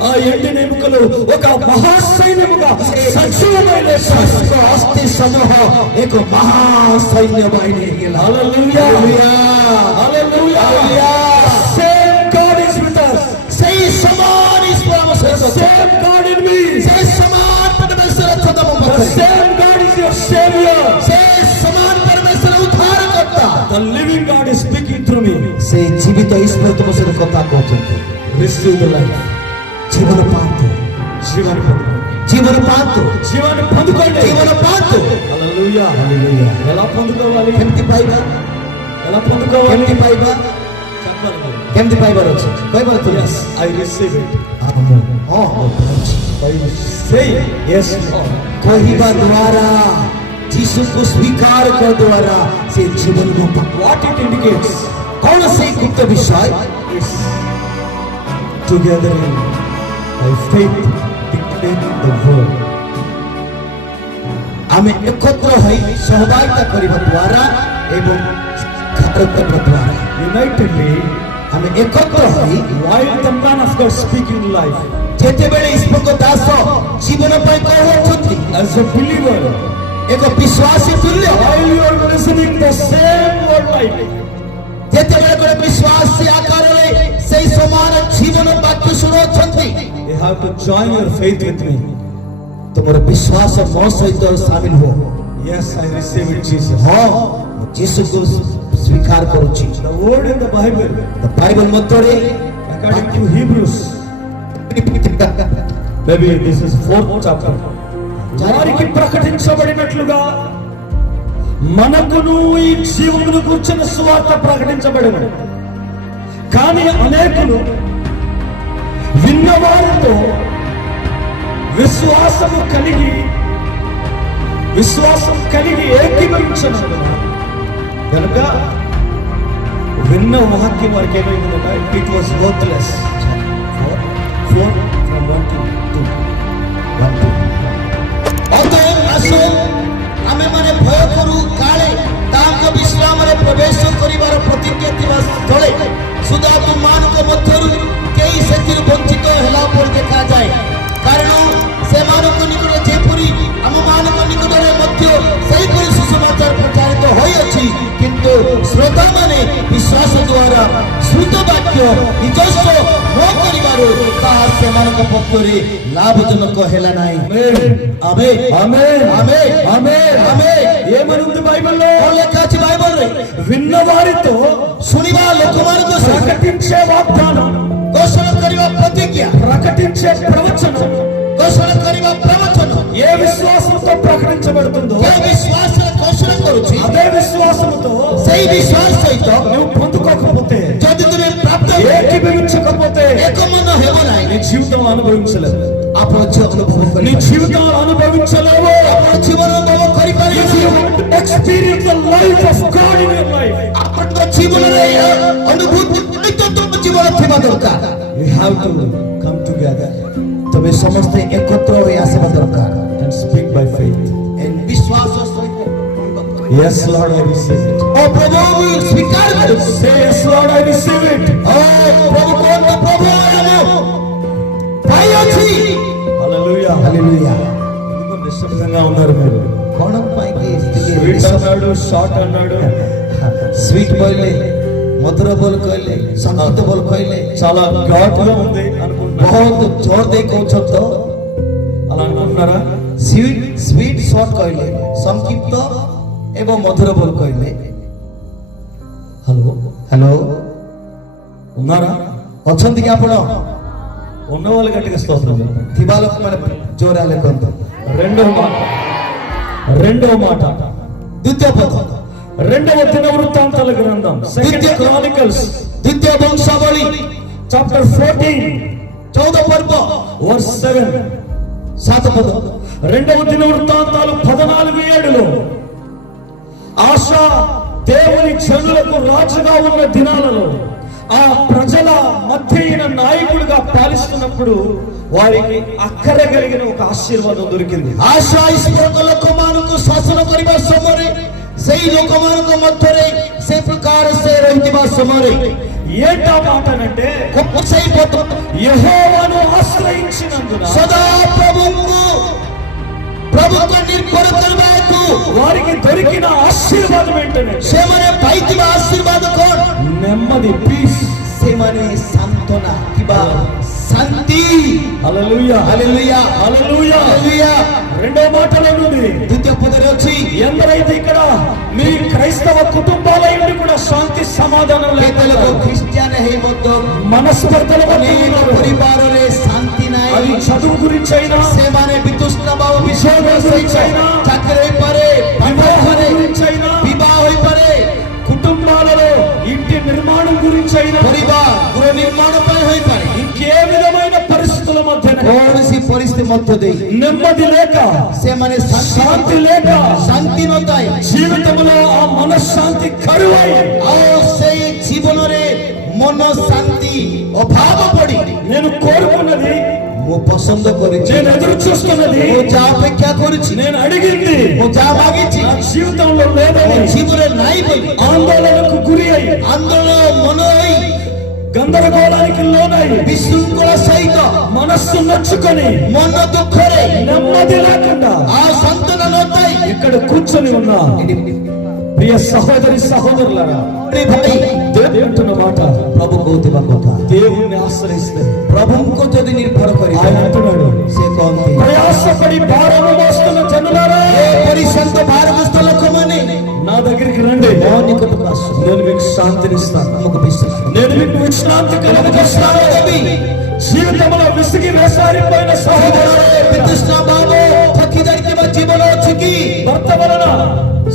ఆ ఎండిన ఎముకలు ఒక మహాసైన్యముగా సజీవమై లేచాయి. ଶୁଷ୍କ ଅସ୍ଥି ସମୂହ ଏକ ମହାସୈନ୍ୟ ବାହିନୀ ହେଇଗଲା. హల్లెలూయా. Hallelujah. Same God is with us. ସେଇ ସମାନ ଈଶ୍ୱର ଆମ ସହିତ ଅଛନ୍ତି. Same God in me. ସେ ସମାନ ପରମେଶ୍ୱର ଅଛନ୍ତି ଆମ The ପାଖରେ. same God is your Savior. ସେ ସମାନ ପରମେଶ୍ୱର ଉଦ୍ଧାରକର୍ତ୍ତା. The living God is speaking through me. ସେ ଜୀବିତ ଈଶ୍ୱର ତୁମ ସହିତ କଥା କହୁଛନ୍ତି. Receive the life. ଜୀବନ ପାଆନ୍ତୁ. జీవాన్ని పొందుకోండి. ଜୀବନ ପାଆନ୍ତୁ. జీవాన్ని పొందుకోండి. ଜୀବନ ପାଆନ୍ତୁ. హల్లెలూయా. Hallelujah. ఎలా పొందుకోవాలి? କେମିତି ପାଇବା? ఎలా పొందుకోవాలి? କେମିତି ପାଇବା? చెప్పాలి మరి. କେମିତି ପାଇବାର ଅଛି? କହିବାର ଥିଲା. Yes, I receive it. ହଁ ମୁଁ ପାଉଛି. By saying yes, Lord. କହିବା ଦ୍ୱାରା ଯୀଶୁକୁ ସ୍ୱୀକାର କରିବା ଦ୍ୱାରା ସେ ଜୀବନ ମୁଁ ପାଉ. What it indicates? କଣ ସେଇ ଗୁପ୍ତ ବିଷୟ? It's together in by faith declare the word. ଆମେ ଏକତ୍ର ହୋଇ ସହଭାଗିତା କରିବା ଦ୍ୱାରା ଏବଂ କର୍ତ୍ତବ୍ୟ ଦ୍ୱାରା Unitedly, ଆମେ ଏକତ୍ର ହୋଇ while the man of God speaking life, ଯେତେବେଳେ ଈଶ୍ୱରଙ୍କ ଦାସ ଜୀବନ ପାଇଁ କହୁଛନ୍ତି as a believer, ଏକ ବିଶ୍ୱାସୀ ତୁଲ୍ୟ while you are listening the same word life, ଯେତେବେଳେ ଗୋଟେ ବିଶ୍ୱାସୀ ଆକାରରେ ସେଇ ସମାନ ଜୀବନ ବାକ୍ୟ ଶୁଣୁଛନ୍ତି, you have to join your faith with me. ତୁମର ବିଶ୍ୱାସ ମୋ ସହିତ ସାମିଲ ହୁଅ. Yes, I receive it, Jesus. ହଁ ମୁଁ ଯୀଶୁକୁ ସ୍ୱୀକାର କରୁଛି. The word in the Bible, Bible ମଧ୍ୟରେ according to Hebrews, maybe this is 4th chapter. వారికి ప్రకటించబడినట్లుగా మనకును ఈ జీవమును కూర్చున్న సువార్త ప్రకటించబడిన. కానీ అనేకులు విన్నవారితో విశ్వాసం కలిగి ఏకీభవించను కనుక విన్న వాక్యం వారికి ఏమైందంట, ఇట్ వాజ్ వర్త్లెస్. ଆମେ ମାନେ ଭୟ କରୁ କାଳେ ତାଙ୍କ ବିଶ୍ରାମରେ ପ୍ରବେଶ କରିବାର ପ୍ରତିଜ୍ଞା ଥିବା ସ୍ଥଳେ ସୁଦ୍ଧା ତୁମମାନଙ୍କ ମଧ୍ୟରୁ କେହି ସେଥିରୁ ବଞ୍ଚିତ ହେଲା ପରି ଦେଖାଯାଏ। କାରଣ ସେମାନଙ୍କ ନିକଟରେ ଯେପରି ଆମମାନଙ୍କ ନିକଟରେ ମଧ୍ୟ ସେହିପରି ସୁସମାଚାର ପ୍ରଚାରିତ ହୋଇଅଛି, କିନ୍ତୁ ଶ୍ରୋତାମାନେ ବିଶ୍ୱାସ ଦ୍ୱାରା ଶ୍ରୁତ ବାକ୍ୟ ନିଜସ୍ୱ ନ କରିବାରୁ ତାହା ସେମାନଙ୍କ ପକ୍ଷରେ ଲାଭଜନକ ହେଲା ନାହିଁ। ଆମେନ୍ ఆమేన్ ఆమేన్ ఆమేన్ ఆమేన్। ఏమనుంది బైబిల్లో? କଣ ଲେଖା ଅଛି ବାଇବଲରେ? విన్న వారితో ଶୁଣିବା ଲୋକମାନଙ୍କ ସହିତ ప్రకటించే వాగ్దానం, ଘୋଷଣା କରିବା ପ୍ରତିଜ୍ଞା, ప్రకటించే ప్రవచనం ଘୋଷଣା କରିବା ପ୍ରବଚନ ఏ విశ్వాసంతో ప్రకటించబడుతుందో ଯେଉଁ ବିଶ୍ୱାସରେ ଘୋଷଣା କରୁଛି, అదే విశ్వాసంతో ସେଇ ବିଶ୍ୱାସ ସହିତ నువ్వు పొందుకోకపోతే, ଯଦି ତୁମେ ପ୍ରାପ୍ତ ఏకీభవించకపోతే ଏକମନ ହେବ ନାହିଁ, నీ జీవితం అనుభవించలేవు. ଆପଣ ଅନୁଭବ నీ କରିବେ, జీవితం అనుభవించలేవు. ଆପଣ ଜୀବନ ଅନୁଭବ କରିପାରିବେ If you want to experience the life of God in your life, ଆପଣଙ୍କ ଜୀବନରେ ଅନୁଭୂତି ତମ ଜୀବନ ଥିବା ଦରକାର। you have to come together ତମେ ସମସ୍ତେ ଏକତ୍ର ହୋଇ ଆସିବା ଦରକାର and speak by faith. ବିଶ୍ୱାସ ସହିତ Yes, Lord, I receive it. ଓ ପ୍ରଭୁ ମୁଁ ସ୍ୱୀକାର କରୁଛି। Say, yes, Lord, I receive it. ଓ ପ୍ରଭୁ କୁହନ୍ତୁ, ପ୍ରଭୁ ଆମ ଭାଇ ଅଛି। Hallelujah. హల్లెలూయా। ఎందుకు నిశ్శబ్దంగా ఉన్నారు మీరు? କଣ ପାଇଁ స్వీట్ అన్నాడు, షార్ట్ అన్నాడు, స్వీట్ କହିଲେ, ମଧୁର ବୋଲ କହିଲେ, ସଂଗୀତ ବୋଲ କହିଲେ, చాలా ఘాటుగా ఉంది అనుకుంటున్నారు. ବହୁତ ଜୋର ଦେଇ କହୁଛନ୍ତି ତ। అలా అనుకుంటున్నారా? ସ୍ୱିଟ୍ ସର୍ଟ କହିଲେ, ସଂକ୍ଷିପ୍ତ ଏବଂ ମଧୁର ବୋଲ କହିଲେ। హలో, ହ୍ୟାଲୋ, ఉన్నారా? ଅଛନ୍ତି କି ଆପଣ? ఉన్న వాళ్ళు గట్టిగా స్తోత్రం చెప్పండి. ଥିବା ଲୋକମାନେ ଜୋର ହେଲେ କୁହନ୍ତୁ। రెండవ మాట ଦ୍ୱିତୀୟ ପଦ, రెండవ దినవృత్తాంతాల గ్రంథం, సెకండ్ క్రానికల్స్ ଦ୍ୱିତୀୟ ବଂଶାବଳୀ చాప్టర్ 14 14 పర్ବ వర్స్ 7. 7 పద। రెండవ దినవృత్తాంతాలు 14:7 ఆశా దేవుని జనులకు రాజుగా ఉన్న దినాలలో ఆ ప్రజల మధ్య ఈయన నాయకుడిగా పాలిస్తున్నప్పుడు వారికి అక్కర కలిగిన ఒక ఆశీర్వాదం దొరికింది. ଆଶା ଈଶ୍ୱରଙ୍କ ଲୋକମାନଙ୍କୁ ଶାସନ କରିବା ସମୟରେ ସେଇ ଲୋକମାନଙ୍କ ମଧ୍ୟରେ ସେ ପ୍ରକାର ସେ ରହିଥିବା ସମୟରେ ఏంటా మాట అంటే, ସେଇ ପଦ యెహోవాను ఆశ్రయించినందున ସଦା ପ୍ରଭୁଙ୍କ ନିର୍ଭର କରିବାକୁ వారికి దొరికిన ఆశీర్వాదం ఏంటంటే ସେମାନେ ପାଇଥିବା ଆଶୀର୍ବାଦ କଣ? నెమ్మది, పీస్. ସେମାନେ ସାନ୍ତ୍ୱନା କିମ୍ବା ଶାନ୍ତି। హల్లెలూయా, హల్లెలూయా, హల్లెలూయా. హల్లెలూయా। రెండో మాటలో ఉంది, ద్వితీయ పదରେ ଅଛି, ఎందరైతే ఇక్కడ మీ క్రైస్తవ కుటుంబాల నుండి కూడా శాంతి సమాధానం କେତେ ଲୋକ లేక ଖ୍ରୀଷ୍ଟିଆନ ହେଇ ମଧ୍ୟ మనస్పర్ధల మధ్య ଅନେକ ఉన్నారు. ପରିବାରରେ ଶାନ୍ତି అది ନାହିଁ। చదువు గురించి అయినా, ସେମାନେ ବିତୃଷ୍ଣା ଭାବ ବିଷୟ గురించి అయినా, ଚାକିରି ହୋଇପାରେ, ପାଠ వివాహం ହୋଇପାରେ, గురించి అయినా, ବିବାହ ହୋଇପାରେ, కుటుంబాలలో ఇంటి నిర్మాణం గురించి అయినా, ପରିବାର ଗୃହ ନିର୍ମାଣ ପାଇଁ ହୋଇପାରେ। ఇంకే విధమైన పరిస్థితుల మధ్య କୌଣସି ପରିସ୍ଥିତି ମଧ୍ୟ ଦେଇ నెమ్మది లేక, ସେମାନେ శాంతి లేక, ଶାନ୍ତି ନଥାଏ। జీవితంలో ఆ మనశ్శాంతి కరువై ଆଉ ସେଇ ଜୀବନରେ ମନ ଶାନ୍ତି ଅଭାବ ପଡି నేను కోరుకున్నది, ମୁଁ ପସନ୍ଦ କରିଛି, నేను ఎదురు చూస్తున్నది, ମୁଁ ଯାହା ଅପେକ୍ଷା କରୁଛି, నేను అడిగింది ମୁଁ ଯାହା ମାଗିଛି నా జీవితంలో ମୋ లేదని ଜୀବନରେ ନାହିଁ ବୋଲି ఆందోళనకు గురి అయి, ଆନ୍ଦୋଳନ ମନ ହୋଇ గందరగోళానికి లోనై, ବିଶୃଙ୍ଖଳ ସହିତ మనస్సు నొచ్చుకొని, ମନ ଦୁଃଖରେ నెమ్మది లేకుండా ଆଉ ସନ୍ତନ ନଥାଇ ఇక్కడ కూర్చొని ఉన్నా ప్రియ సహోదరి సహోదరులారా, ଭାଇ దేవుడు అంటున్న మాట, ପ୍ରଭୁ କହୁଥିବା କଥା, దేవుణ్ణి ఆశ్రయిస్తే ପ୍ରଭୁଙ୍କୁ ଯଦି ନିର୍ଭର କରିବ ఆయన అంటున్నాడు, ସେ କହନ୍ତି, ప్రయాసపడి భారము మోస్తున్న జనులారా, ପରିଶାନ୍ତ ଭାରଗ୍ରସ୍ତ ଲୋକମାନେ నా దగ్గరికి రండి, ମୋ ନିକଟକୁ ଆସ, నేను మీకు శాంతినిస్తాను, ଆମକୁ ବିଶ୍ୱାସ କର। నేను మీకు విశ్రాంతి కలుగజేస్తాను. జీవితంలో విసిగి వేసారిపోయిన సహోదరుడు, ବିତୃଷ୍ଣା ଭାବ ଥକି ଯାଇଥିବା ଜୀବନ ଅଛି କି భర్త వలన,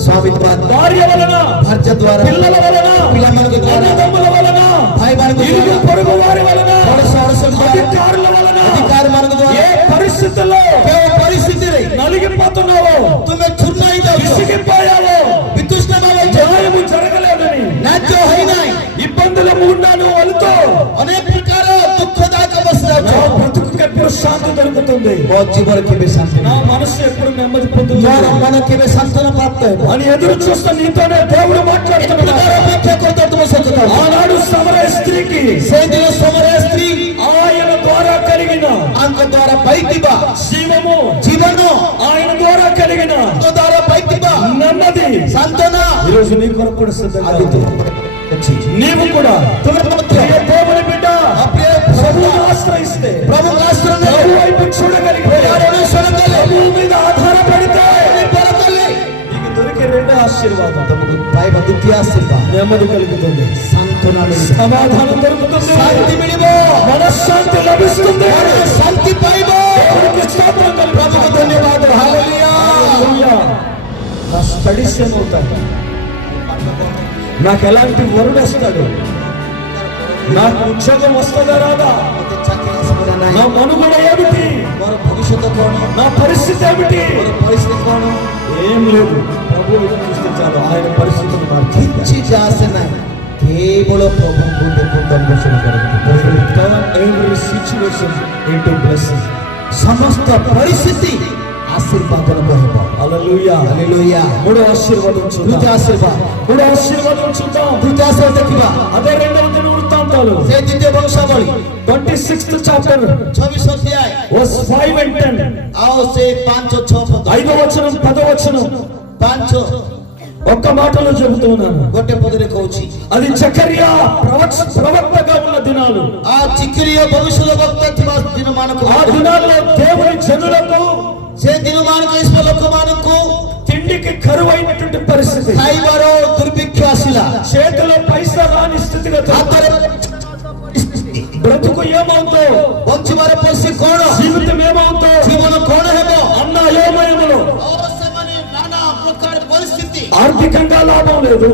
ସ୍ୱାମୀ భార్య వలన, ଭାର୍ଯ୍ୟ ଦ୍ୱାରା పిల్లల వలన, పిల్లମାନଙ୍କ ଦ୍ୱାରା అన్నదమ్ముల వలన, ଭାଇମାନଙ୍କ ఇరుగు ଦ୍ୱାରା పొరుగు వారి వలన, ଅଡ଼ିଶାମାନଙ୍କ అధికారుల వలన, ଅଧିକାରୀମାନଙ୍କ ଦ୍ୱାରା ఏ పరిస్థితుల్లో କେଉଁ ପରିସ୍ଥିତିରେ నలిగిపోతున్నావో, ତୁମେ ଚୂର୍ଣ୍ଣ ହେଇଯାଉଛ విసిగిపోయావో, ବିତୃଷ୍ଣ ଭାବରେ న్యాయము జరగలేదని, ନ୍ୟାଯ୍ୟ ହୋଇନାହିଁ ఇబ్బందుల మూడాను వలతో ଅନେକ ପ୍ରକାର ଦୁଃଖଦାୟକ ଅବସ୍ଥା నా ଅଛି బ్రతుకు ఎప్పుడు శాంతి దొరుకుతుంది, ମୋ ଜୀବନ କେବେ ଶାନ୍ତି నా మనసు ఎప్పుడు నెమ్మది ମୋର పొందుతుంది ମନ କେବେ ସାନ୍ତ୍ୱନା ପ୍ରାପ୍ତ ହେବ అని ఎదురు చూస్తున్న నీతోనే దేవుడు మాట్లాడుతున్నాడు. ଅପେକ୍ଷା କରିଥାଉ ତୁମ ସହିତ ఆనాడు సమరయ స్త్రీకి ସେଦିନ ସମୟରେ ସ୍ତ୍ରୀ ఆయన ద్వారా కలిగిన ଆଙ୍କ ଦ୍ୱାରା ପାଇଥିବା జీవము, ଜୀବନ ఆయన ద్వారా కలిగిన ଆଙ୍କ ଦ୍ୱାରା ପାଇଥିବା నెమ్మది ସାନ୍ତ୍ୱନା ఈరోజు నీ కొరకు కూడా సిద్ధంగా ଆଜି ఉంది. ଅଛି నీవు కూడా ତୁମେ ମଧ୍ୟ ప్రియ దేవుని బిడ్డ ଅପ୍ରିୟ ప్రభువును ఆశ్రయిస్తే, ପ୍ରଭୁଙ୍କ ଆଶ୍ରୟ ప్రభు వైపు చూడగలిగితే, ଅନୁସରଣ କଲେ ప్రభువు మీద ఆధారపడితే ନିର୍ଭର କଲେ నీకు దొరికే రెండో ఆశీర్వాదం ତମକୁ ପାଇବା ଦ୍ୱିତୀୟ ଆଶୀର୍ବାଦ నెమ్మది కలుగుతుంది, ସାନ୍ତ୍ୱନା ମିଳିବ సమాధానం దొరుకుతుంది, ଶାନ୍ତି ମିଳିବ మనశ్శాంతి లభిస్తుంది. ଶାନ୍ତି ପାଇବ దేవునికి స్తోత్రం కలుగుతుంది. ప్రభుకు ధన్యవాଦ హల్లెలూయా హల్లెలూయా. నా స్టడీస్ ఏమవుతాయి, నాకు ఎలాంటి వరుడు వస్తాడు, నాకు ఉద్యోగం వస్తుందా రాదా, ମୋତେ ଚାକିରି ଆସିବ ନା నా ନାହିଁ మనుగడ ఏమిటి, ମୋର ଭବିଷ୍ୟତ କଣ నా పరిస్థితి ఏమిటి, ମୋର ପରିସ୍ଥିତି କଣ ఏం లేదు. ప్రభు చూస్తే చాలు, ఆయన పరిస్థితులు మార్చి କିଛି ଯା ଆସେ ନାହିଁ କେବଳ ପ୍ରଭୁଙ୍କୁ ଦେଖନ୍ତୁ ଅନ୍వేଷଣ କରନ୍ତୁ every situation into blessing. ସମସ୍ତ ପରିସ୍ଥିତି ఆశీర్వాదన బహుమ హల్లెలూయా. హల్లెలూయా మూడో ఆశీర్వాదం ତୃତୀୟ చూద్దాం. ଆଶୀର୍ବାଦ మూడో ఆశీర్వాదం చూద్దాం. ତୃତୀୟ ଆଶୀର୍ବାଦ ଦେଖିବା అదే రెండవ దిన వృత్తాంతాలు ସେ ଦ୍ୱିତୀୟ ବଂଶାବଳୀ 26th చాప్టర్ 26 ଅଧ୍ୟାୟ verse 5 and 10. ଆଉ ସେ 5-6 ପଦ 5వ వచనం 10వ వచనం 5 ఒక్క మాటలో చెబుతున్నాను. ଗୋଟେ ପଦରେ କହୁଛି అది జకర్యా ప్రవక్తగా ఉన్న దినాలు. ఆ చిక్కిరియ భవిష్యత్ వక్త ଥିବା ଦିନମାନଙ୍କୁ ఆ దినాల్లో దేవుని జనులకు ସେ ଦିନମାନଙ୍କୁ ଇସ୍ରାଏଲ ଲୋକମାନଙ୍କୁ తిండికి కరువైనటువంటి పరిస్థితి, ଖାଇବାର ଦୁର୍ଭିକ୍ଷ ଆସିଲା చేతిలో పైసా రాని స్థితిగతులు, ହାତରେ బ్రతుకు ఏమవుతో, ବଞ୍ଚିବାର ପରିସ୍ଥିତି କଣ జీవితం ఏమవుతో, ଜୀବନ କଣ ହେବ అన్న అయోమయములో ସେମାନେ ନାନା ପ୍ରକାର ପରିସ୍ଥିତି ఆర్థికంగా లాభం లేదు,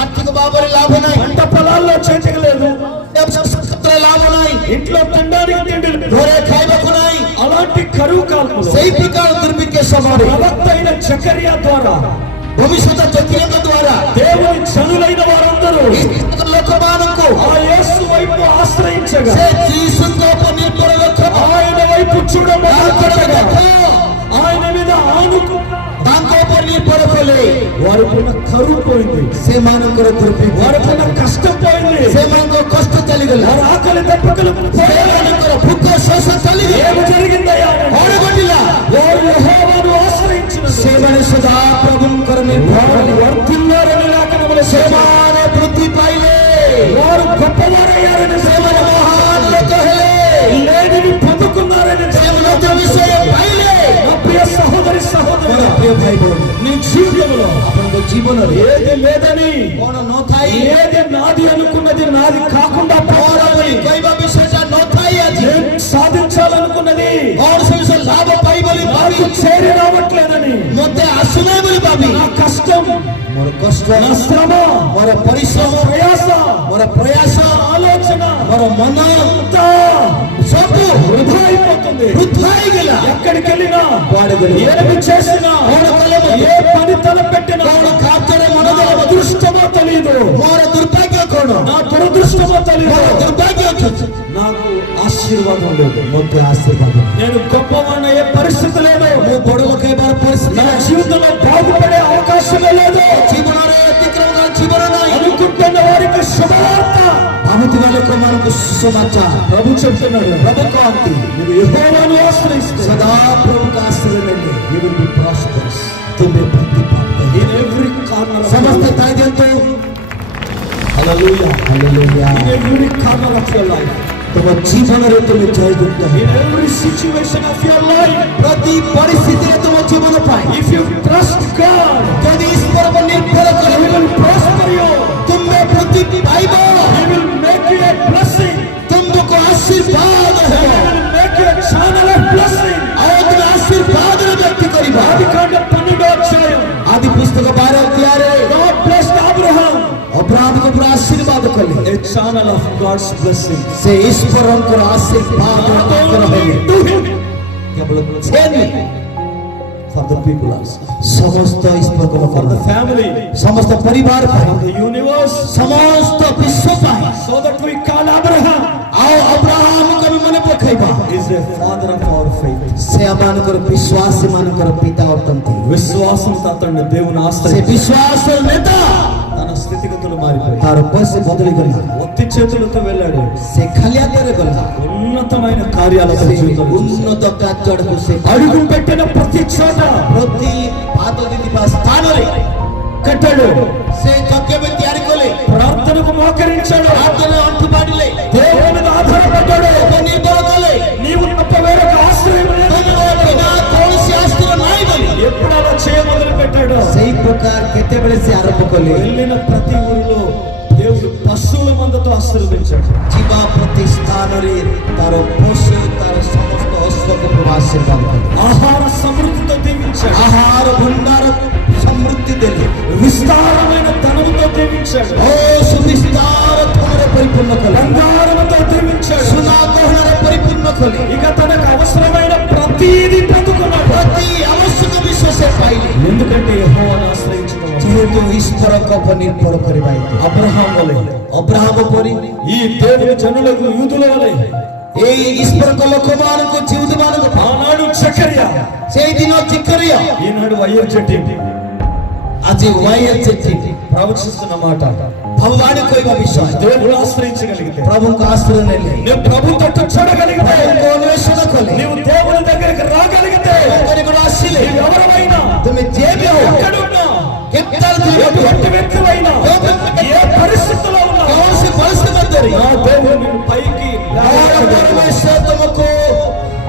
ଆର୍ଥିକ ଭାବରେ ଲାଭ ନାହିଁ పంట పొలాల్లో చేతికి లేదు, କ୍ଷେତ୍ରରେ ଲାଭ ନାହିଁ ఇంట్లో తినడానికి తిండి లేదు. ଘରେ ଖାଇବାକୁ ନାହିଁ అలాంటి కరువు కాలంలో ସେଇ ପ୍ରକାର ଦୁର୍ଭିକ୍ଷ ସମୟରେ ప్రవక్త అయిన జకర్యా ద్వారా ଭବିଷ୍ୟତ ଚକ୍ରିଙ୍କ ଦ୍ୱାରା దేవుని జనులైన వారందరూ ଇସ୍ରାଏଲ ଲୋକମାନଙ୍କୁ ఆ యేసు వైపు ఆశ్రయించగా, ସେ ଯୀଶୁଙ୍କ ଉପରେ ନିର୍ଭର ରଖ ఆయన వైపు చూడమొదలుపెట్టగా, ତାଙ୍କ ఆయన మీద ఆనుకు ଉପରେ ନିର୍ଭର କଲେ వారికున్న కరువు పోయింది, ସେମାନଙ୍କର ଦୁର୍ଭିକ୍ଷ వారికున్న కష్టం పోయింది, ସେମାନଙ୍କ କଷ୍ଟ ଚାଲିଗଲା వారి ఆకలి దెబ్బకలు పోయాయి. ସେମାନଙ୍କର ଭୋକ ଶୋଷ ଚାଲିଗଲା ఏమి జరిగిందయ్యా? କଣ ଘଟିଲା వారు యెహోవాను ఆశ్రయించిన ସେମାନେ ସଦା ପ୍ରଭୁଙ୍କର ନିର୍ଭର వారు କଲେ వర్ధిల్లారని లేఖనములు ସେମାନେ ବୃଦ୍ଧି ପାଇଲେ వారు గొప్పవారయ్యారని ସେମାନେ ମହାନ ଲୋକ ହେଲେ లేనిని పొందుకున్నారని ସେମାନେ ନିଜ ବିଷୟ ପାଇଲେ నా ప్రియ సహోదరి ମୋର సహోదరుడా, ପ୍ରିୟ ଭାଇ ଭଉଣୀ నీ జీవితంలో ଆପଣଙ୍କ ଜୀବନରେ ఏది లేదని, କଣ ନଥାଇ ఏది నాది అనుకున్నది నాది కాకుండా ମୋର ବୋଲି କହିବା ବିଷୟଟା ନଥାଇ ଆଜି నేను సాధించాలనుకున్నది କଣ ସେ ବିଷୟ ଲାଭ ପାଇ ବୋଲି ଭାବି నాకు చేరి రావట్లేదని, ମୋତେ ଆସୁନାହିଁ ବୋଲି ଭାବି నా కష్టం, ମୋର କଷ୍ଟ నా శ్రమ, ମୋର ପରିଶ୍ରମ ప్రయాస, ମୋର ପ୍ରୟାସ ఆలోచన ମୋର ମନ అంతా ସବୁ వృధా అయిపోతుంది. ବୃଥା ହେଇଗଲା ఎక్కడికి వెళ్ళినా, କୁଆଡେ ଗଲି ఏమి చేసినా, କଣ କଲେ ମଧ୍ୟ ఏ పని తలపెట్టినా, କଣ ଖାଦ୍ୟରେ ମନ నా ଦେବ అదృష్టమో తెలియదు, ମୋର ଦୁର୍ଭାଗ୍ୟ କଣ నా దురదృష్టమో తెలియదు, ମୋର ଦୁର୍ଭାଗ୍ୟ ଅଛି నాకు ఆశీర్వాదం లేదు, ମୋତେ ଆଶୀର୍ବାଦ నేను గొప్పవాడిని అయ్యే పరిస్థితి లేదు, ମୁଁ ବଡ ଲୋକ ହେବାର ପରିସ୍ଥିତି నా ନାହିଁ। జీవితంలో బాగుపడే అవకాశమే లేదు ଜୀବନରେ ଅତିକ୍ରମ କର ଜୀବନ ନାହିଁ అనుకుంటున్న వారికి శుభవార్త ଭାବୁଥିବା ଲୋକମାନଙ୍କୁ ସୁସମାଚାର ప్రభు చెప్తున్నాడు. ପ୍ରଭୁ କହନ୍ତି మీరు యెహోవాను ఆశ్రయిస్తే ସଦା ପ୍ରଭୁଙ୍କ ଆଶ୍ରୟ ନେଲେ you will be prosperous ତୁମେ ବୃଦ୍ଧି ପାଇବ in every corner of ସମସ୍ତେ your life. ତାଇ ଦିଅନ୍ତୁ Hallelujah. Hallelujah In every corner of your life, ତୁମ ଜୀବନରେ ତୁମେ ଜୟଯୁକ୍ତ in ହେବ every situation of your life, ପ୍ରତି ପରିସ୍ଥିତିରେ ତୁମ ଜୀବନ ପାଇଁ if you trust God, ଯଦି ଈଶ୍ୱରକୁ ନିର୍ଭର He କରିବ will prosper you. ତୁମେ ବୃଦ୍ଧି ପାଇବ He will make you a blessing. ତୁମକୁ ଆଶୀର୍ବାଦ He ହେବ will make you a channel of blessing. ଆଉ ତୁମେ ଆଶୀର୍ବାଦର ବ୍ୟକ୍ତି କରିବ କରିବା ఆదికాండ 12వ అధ్యాయం ଆଦି ପୁସ୍ତକ 12 ଅଧ୍ୟାୟରେ God blessed Abraham. ଅବ୍ରାହ୍ମକୁ ପୁରା ଆଶୀର୍ବାଦ କଲେ A channel of God's blessing. ସେ ଈଶ୍ୱରଙ୍କର ଆଶୀର୍ବାଦ Not ତାଙ୍କର only ହେଲେ to him, କେବଳ ସେ ନୁହେଁ for the people also. ସମସ୍ତ ଈଶ୍ୱରଙ୍କ For ଲୋକ the family, ସମସ୍ତ ପରିବାର ପାଇଁ for the universe. ସମସ୍ତ ବିଶ୍ୱ ପାଇଁ So that we call Abraham ଆଉ ଅବ୍ରାହ୍ମକୁ ଆମେ ମନେ ପକାଇବା is a father of our faith. ସେ ଆମମାନଙ୍କର ବିଶ୍ୱାସୀ ମାନଙ୍କର ପିତା ଅଟନ୍ତି విశ్వాసంతో అతన్ని దేవుని ସେ ఆశ్రయించి ବିଶ୍ୱାସର ନେତା తన స్థితిగతులు మారిపోయి ତାର ବୟସ ବଦଳିଗଲା ఒత్తి చేతులతో వెళ్ళాడు. ସେ ଖାଲି ହାତରେ గଲା ఉన్నతమైన కార్యాలతో ସେ జీవితంలో ଉନ୍ନତ କାର୍ଯ୍ୟ ଆଡ଼କୁ ସେ అడుగు పెట్టిన ప్రతి చోట ପ୍ରତି ପାଦ ଦେଇଥିବା ସ୍ଥାନରେ కట్టాడు. ସେ ଯଜ୍ଞ ତିଆରି କଲେ ప్రార్థనకు మోకరించాడు. ప్రార్థన అంటు పాడిଲେ దేవుని మీద ఆధారపడ్డాడు. ନିର୍ଭର కଲେ నీవు తప్ప వేరొక ఆశ్రయం లేదు. ବିନା କୌଣସି ଆଶ୍ରୟ ନାହିଁ ବୋଲି ఎప్పుడు అలా చేయ మొదలు పెట్టాడు. ସେଇ ପ୍ରକାର କେତେବେଳେ ସେ ଆରମ୍ଭ କଲେ వెళ్ళిన ప్రతి ఊరిలో దేవుడు పశువుల మందతో ఆశీర్వదించాడు. ଯିବା ପ୍ରତି ସ୍ଥାନରେ ତାର ପଶୁ ତାର ସମସ୍ତ ଅଶ୍ୱକୁ ପ୍ରଭୁ ଆଶୀର୍ବାଦ କଲେ ఆహార సమృద్ధితో దీవించాడు. ଆହାର ଭଣ୍ଡାର ସମୃଦ୍ଧି ଦେଲେ విస్తారమైన ధనంతో దీవించాడు. ଓ ସୁବିସ୍ତାର ଧନରେ ପରିପୂର୍ଣ୍ଣ କଲେ బంగారంతో దీవించాడు. ସୁନା ଗହଣାରେ ପରିପୂର୍ଣ୍ଣ କଲେ ఇక తనకు అవసరమైన ప్రతిదీ పొందుకున్నాడు. ପ୍ରତି ଆବଶ୍ୟକ ବିଷୟ ସେ ପାଇଲେ ఎందుకంటే యెహోవాను ఆశ్రయించడం వల్ల. ଯେହେତୁ ଈଶ୍ୱରଙ୍କ ଉପରେ ନିର୍ଭର କରିବା ହେତୁ అబ్రహాం వలె ଅବ୍ରାହମ ପରି ఈ దేవుని జనులకు యూదుల వలె ଏଇ ଈଶ୍ୱରଙ୍କ ଲୋକମାନଙ୍କୁ ଜିଉଦମାନଙ୍କୁ ఆనాడు జకర్యా, ସେଇଦିନ ଜିକରିଆ ఈనాడు వైఎస్జెట్టి ଆଜି ୱାଇଏଚ୍ ప్రవచిస్తున్న మాట. ଭଗବାନ କହିବା ବିଷୟ దేవుడు ఆశ్రయించగలిగితే, ପ୍ରଭୁଙ୍କ ଆଶ୍ରୟ ନେଲେ నువ్వు ప్రభు తట్టు చూడగలిగితే, ପ୍ରଭୁଙ୍କ ଅନ୍ୱେଷଣ କଲେ నీవు దేవుని దగ్గరికి రాగలిగితే, ପ୍ରଭୁଙ୍କ ଆସିଲେ నీవు ఎవరైనా ତୁମେ ଯେ ବି ହଉ ఎక్కడున్నా କେତେବେଳେ ఎటువంటి వ్యక్తివైనా ఏ పరిస్థితిలో ఉన్నా କୌଣସି ପରିସ୍ଥିତି ମଧ୍ୟରେ నా దేవుడు నిన్ను పైకి ପରମେଶ୍ୱର ତୁମକୁ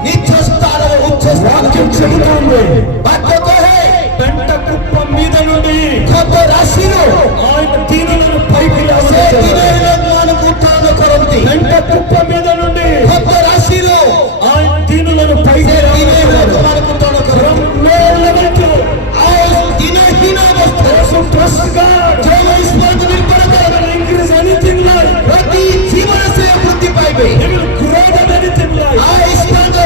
ନିଜ ସ୍ଥାନରେ ଉଚ୍ଚ వాక్యం ସ୍ଥାନ చెబుతోంది. ବାକ୍ୟ କହେ పెంట కుప్ప మీద నుండి ଖତ ରାଶିରୁ ఆయన దీనులను పైకి ସେ లేవనెత్తాడు. ଦିନରେ ଲୋକମାନଙ୍କୁ ଉତ୍ଥାନ କରନ୍ତି పెంట కుప్ప మీద నుండి ଖତ ରାଶିରୁ ఆయన దీనులను పైకి ସେ ଦିନେ లేవనెత్తాడు. ଲୋକମାନଙ୍କୁ ଉତ୍ଥାନ From କରନ୍ତି low level to ଆଉ ଦିନହୀନ ଅବସ୍ଥା those who trust God, ଯେଉଁ ଈଶ୍ୱରଙ୍କୁ ନିର୍ଭର they କରେ will increase anything like, ପ୍ରତି ଜୀବନ ସେ ବୃଦ୍ଧି ପାଇବେ they will grow them anything like, ଆଉ ଈଶ୍ୱରଙ୍କ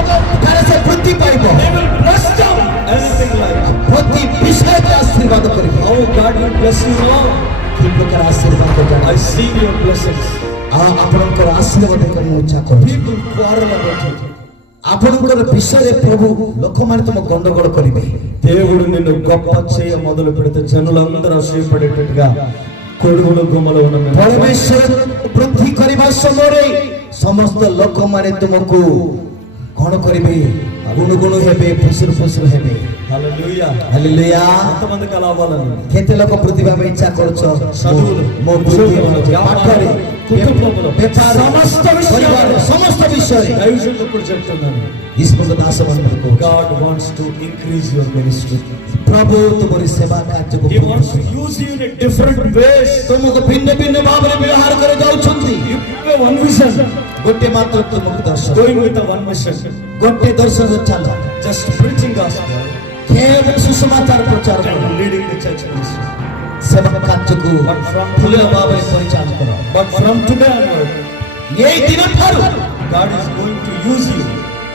ଠାରେ ସେ ବୃଦ୍ଧି ପାଇବ they will bless them anything like. ପ୍ରତି ବିଷୟରେ ଆଶୀର୍ବାଦ କରିବେ How God will bless you all. କି ପ୍ରକାର ଆଶୀର୍ବାଦ I ଜାଣ see your blessings. ଆପଣଙ୍କର ଆଶୀର୍ବାଦ କରି ମୁଁ ଇଚ୍ଛା କରୁଛି People quarrel about you. ଆପଣଙ୍କର ବିଷୟରେ ପ୍ରଭୁ ଲୋକମାନେ ତମ ଗଣ୍ଡଗୋଳ କରିବେ దేవుడు నిన్ను గొప్ప చేయ మొదలు పెడితే జనులందరూ ఆశ్చర్యపడేటట్టుగా కొడుగులు గుమ్మలు ఉన్న మేము. ପରମେଶ୍ୱର ବୃଦ୍ଧି କରିବା ସମୟରେ ସମସ୍ତ ଲୋକମାନେ ତୁମକୁ କଣ କରିବେ ଗୁଣୁଗୁଣ ହେବେ ଫୁସୁରୁ ଫୁସୁରୁ ହେବେ హల్లెలూయా. ହାଲେଲୁୟା ఎంతమందికి అలా అవ్వాలని? କେତେ ଲୋକ ବୃଦ୍ଧି ପାଇବା ଇଚ୍ଛା କରୁଛ చదువులు, ମୋ ବୃଦ୍ଧି ହଉଛି ପାଠରେ కుటుంబంలో, ବେପାର సమస్త ପରିବାର విషయాలు ସମସ୍ତ ବିଷୟରେ దైవజనులు ఇప్పుడు చెప్తున్నాను. ଈଶ୍ୱରଙ୍କ ଦାସମାନଙ୍କୁ God wants to increase your ministry. ପ୍ରଭୁ ତୁମରି ସେବା କାର୍ଯ୍ୟକୁ He wants to use you in a different ways. ତୁମକୁ ଭିନ୍ନ ଭିନ୍ନ ଭାବରେ ବ୍ୟବହାର କରି ଯାଉଛନ୍ତି You have one vision, ଗୋଟେ ମାତ୍ର ତୁମକୁ ଦର୍ଶନ going with the one mission, ଗୋଟେ ଦର୍ଶନ ଚାଲ just preaching gospel କେବଳ ସୁସମାଚାର ପ୍ରଚାର କର and leading the church ministry. ସେବା କାର୍ଯ୍ୟକୁ ଭଲ ଭାବରେ ପରିଚାଳନା କର But from today onward, ଏଇ ଦିନ ଠାରୁ God is going to use you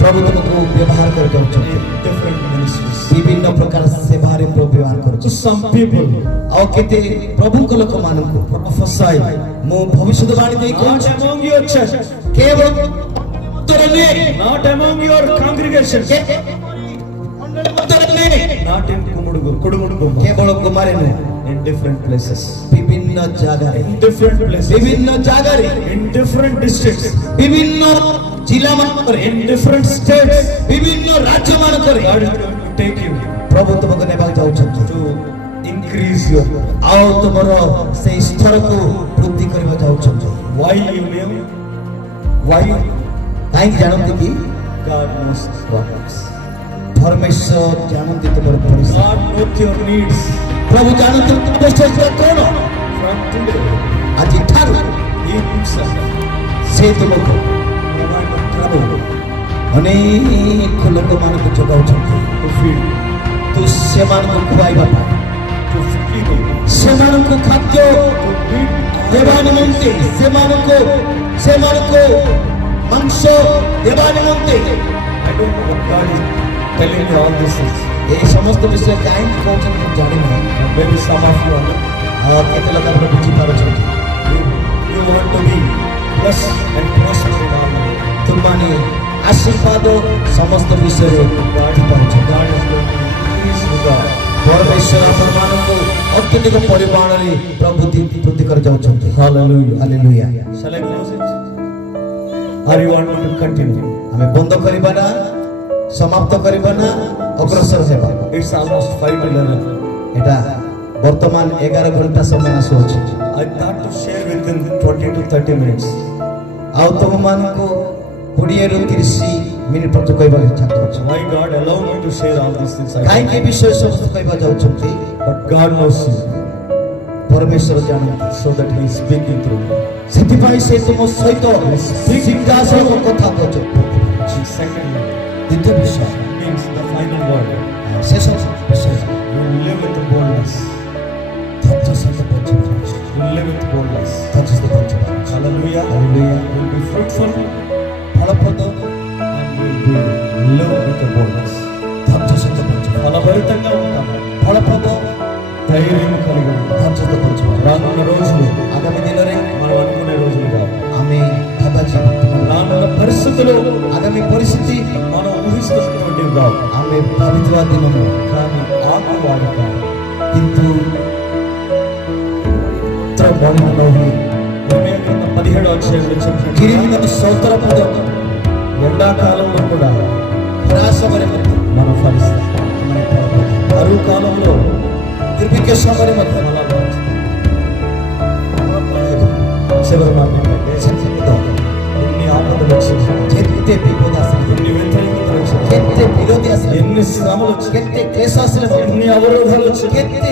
ପ୍ରଭୁ ତୁମକୁ ବ୍ୟବହାର କରି ଯାଉଛନ୍ତି in different ministries. ବିଭିନ୍ନ ପ୍ରକାର ସେବାରେ ପ୍ରଭୁ ବ୍ୟବହାର To କରୁଛନ୍ତି some people, ଆଉ କେତେ ପ୍ରଭୁଙ୍କ ଲୋକମାନଙ୍କୁ prophesy ମୁଁ ଭବିଷ୍ୟତବାଣୀ ଦେଇ not କହୁଛି among your church, କେବଳ ଉତ୍ତର ନୁହେଁ not among your congregation, ମଣ୍ଡଳୀ ମଧ୍ୟରେ ନୁହେଁ not in Kudumudu, କେବଳ କୁମାରୀ ନୁହେଁ in different places, ବିଭିନ୍ନ ଜାଗାରେ in different places, ବିଭିନ୍ନ ଜାଗାରେ in different districts, ବିଭିନ୍ନ ଜିଲ୍ଲା ମାନଙ୍କରେ in different states. ବିଭିନ୍ନ ରାଜ୍ୟ ମାନଙ୍କରେ God is going to take you ପ୍ରଭୁ ତୁମକୁ ନେବାକୁ ଯାଉଛନ୍ତି to increase your. ଆଉ ତୁମର ସେଇ ସ୍ତରକୁ ବୃଦ୍ଧି କରିବାକୁ ଯାଉଛନ୍ତି Why you live? Why? କାହିଁକି ଜାଣନ୍ତି କି God knows what is. ପରମେଶ୍ୱର ଜାଣନ୍ତି ତୁମର ପରିସ୍ଥିତି God knows your needs. ପ୍ରଭୁ ଜାଣନ୍ତି ଆବଶ୍ୟକତା କଣ From today, ଆଜି ଠାରୁ He Himself ସେ ତୁମକୁ provide the trouble ଅନେକ ଲୋକମାନଙ୍କୁ ଯୋଗାଉଛନ୍ତି to feed. କିନ୍ତୁ ସେମାନଙ୍କୁ ଖୁଆଇବା ପାଇଁ to feed them, ସେମାନଙ୍କୁ ଖାଦ୍ୟ to feed ଦେବା ନିମନ୍ତେ ସେମାନଙ୍କୁ ମାଂସ ଦେବା ନିମନ୍ତେ I don't know what God is telling you all these things. ଏହି ସମସ୍ତ ବିଷୟ କାହିଁକି କହୁଛନ୍ତି ମୁଁ ଜାଣିନାହିଁ। Maybe some of you are କେତେ ଲୋକ ଆପଣ ବୁଝିପାରୁଛନ୍ତି? you want to be blessed and prosper in all life. ତୁମମାନେ ଆଶୀର୍ବାଦ ସମସ୍ତ ବିଷୟରେ ବୁଝିପାରୁଛନ୍ତି। God is going to increase with God. ପରମେଶ୍ୱର ଆପଣମାନଙ୍କୁ ଅତ୍ୟଧିକ ପରିମାଣରେ ପ୍ରଭୁ ବୃଦ୍ଧି କରି ଯାଉଛନ୍ତି। Hallelujah. Hallelujah. Shall I close it? Or you want me to continue? ଆମେ ବନ୍ଦ କରିବା ନା, ସମାପ୍ତ କରିବା ନା, ଅଗ୍ରସର ହେବା? It's almost 5 to 11. ଏଟା ବର୍ତ୍ତମାନ 11 ଘଣ୍ଟା ସମୟ ଆସୁଅଛି। I thought to share within 20 to 30 minutes. ଆଉ ତୁମମାନଙ୍କୁ 20 ରୁ 30 ମିନିଟ୍ ପର୍ଯ୍ୟନ୍ତ କହିବାକୁ ଇଚ୍ଛା କରୁଛି। Why God allowed me to share all these things? I କାହିଁକି ଏ ବିଷୟ ସମସ୍ତ କହିବା ଯାଉଛନ୍ତି? But God knows you, ପରମେଶ୍ୱର ଜାଣନ୍ତି। so that He is speaking through you. ସେଥିପାଇଁ ସେ ତୁମ ସହିତ ସିଧାସଳଖ କଥା କହୁଛନ୍ତି। The second ଦ୍ୱିତୀୟ ବିଷୟ means the final word. ଶେଷ ବିଷୟ You live with boldness. ଧୈର୍ଯ୍ୟ ସହିତ ବଞ୍ଚିବା। You live with boldness. ଧୈର୍ଯ୍ୟ ସହିତ ବଞ୍ଚିବା। Hallelujah. Hallelujah. You will be fruitful ଫଳପ୍ରଦ and you will live with boldness. ଧୈର୍ଯ୍ୟ ସହିତ ବଞ୍ଚିବା। ఫలభరితంగా ఉంటాము, ଫଳପ୍ରଦ ధైర్యం కలిగి ఉంటాము. ଧୈର୍ଯ୍ୟ ସହିତ ବଞ୍ଚିବା। రానున్న రోజులు ଆଗାମୀ ଦିନରେ మనం అనుకునే రోజులు కావు. ଆମେ ହେବା ଜୀବିତ। రానున్న పరిస్థితులు ଆଗାମୀ ପରିସ୍ଥିତି మనం ఊహిస్తున్నటువంటివి కావు. ଆମେ ଭାବିଥିବା ଦିନରୁ కానీ ఆకువాడు కాదు. କିନ୍ତୁ ପୁତ୍ର ବଳିଷ୍ଠ ହୋଇ రోమీయుల 17వ అధ్యాయంలో చెప్పినట్టు కిరీటం 17 పଦ ఎండాకాలంలో కూడా ଖରା ସମୟରେ ମଧ୍ୟ మనం ఫలిస్తాం. ଆମେ ଫଳପ୍ରଦ। కరువు కాలంలో ଦୁର୍ଭିକ୍ଷ ସମୟରେ ମଧ୍ୟ మనం ఫలిస్తాం. ଫଳପ୍ରଦ ହେବା। చివరి మాట ఏంటంటే, ସେଥିପାଇଁ ఎన్ని ఆపదలు వచ్చినా, ଯେତେ ବିପଦ ଆସିଲେ, ఎన్ని వ్యతిరేకతలు వచ్చినా, କେତେ ବିରୋଧୀ ଆସିଲେ, ఎన్ని శ్రమలు వచ్చినా, କେତେ କ୍ଲେଶ ଆସିଲେ, ఎన్ని అవరోధాలు వచ్చినా, କେତେ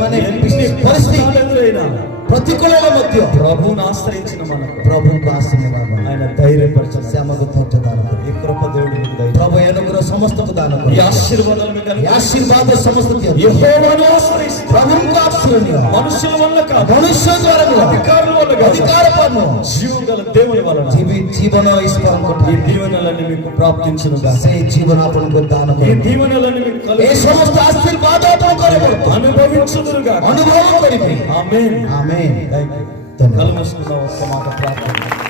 ମାନେ ఎన్ని ପରିସ୍ଥିତି కష్టాలు ఎదురైనా ପ୍ରତିକୂଳରେ ମଧ୍ୟ ప్రభువును ఆశ్రయించిన మనకు ପ୍ରଭୁଙ୍କୁ ଆଶ୍ରୟ ఆయన ధైర్యపరచాలి. ସେ ଆମକୁ ଧୈର୍ଯ୍ୟ ଦାନ କରେ। ఈ కృప దేవుడు మీకు దయచేయాలి. ପ୍ରଭୁ ଅନୁଗ୍ରହ ସମସ୍ତଙ୍କୁ ଦାନ ఈ କରେ। ఆశీర్వాదాలు మీకు ଏ అనుగ్రహించాలి. ଆଶୀର୍ବାଦ ସମସ୍ତ ଦିଅନ୍ତୁ। యెహోవాను ఆశ్రయిస్తే ପ୍ରଭୁଙ୍କୁ ଆଶ୍ରୟ ନିଅ। మనుషుల వల్ల కాదు, ମନୁଷ୍ୟ ଦ୍ୱାରା ନୁହଁ, అధికారుల వల్ల కాదు, ଅଧିକାର ପାନ జీవగల దేవుని వలన ଜୀବନ ଈଶ୍ୱରଙ୍କ ఈ ଠାରୁ దీవెనలన్నీ మీకు ప్రాప్తించునుగా. ସେ ଜୀବନ ଆପଣଙ୍କୁ ଦାନ ఈ କରେ। దీవెనలన్నీ మీకు ଏ కలుగు ସମସ୍ତ ଆଶୀର୍ବାଦ ଆପଣଙ୍କର ବର୍ତ୍ତମାନ అనుభవించుదురుగా. ଅନୁଭବ କରିବେ। ఆమేన్. ଆମେନ୍। థాంక్యూ. ଧନ୍ୟବାଦ। కళ్ళు మూసుకుందాం, ఒక్క మాట ప్రార్థన.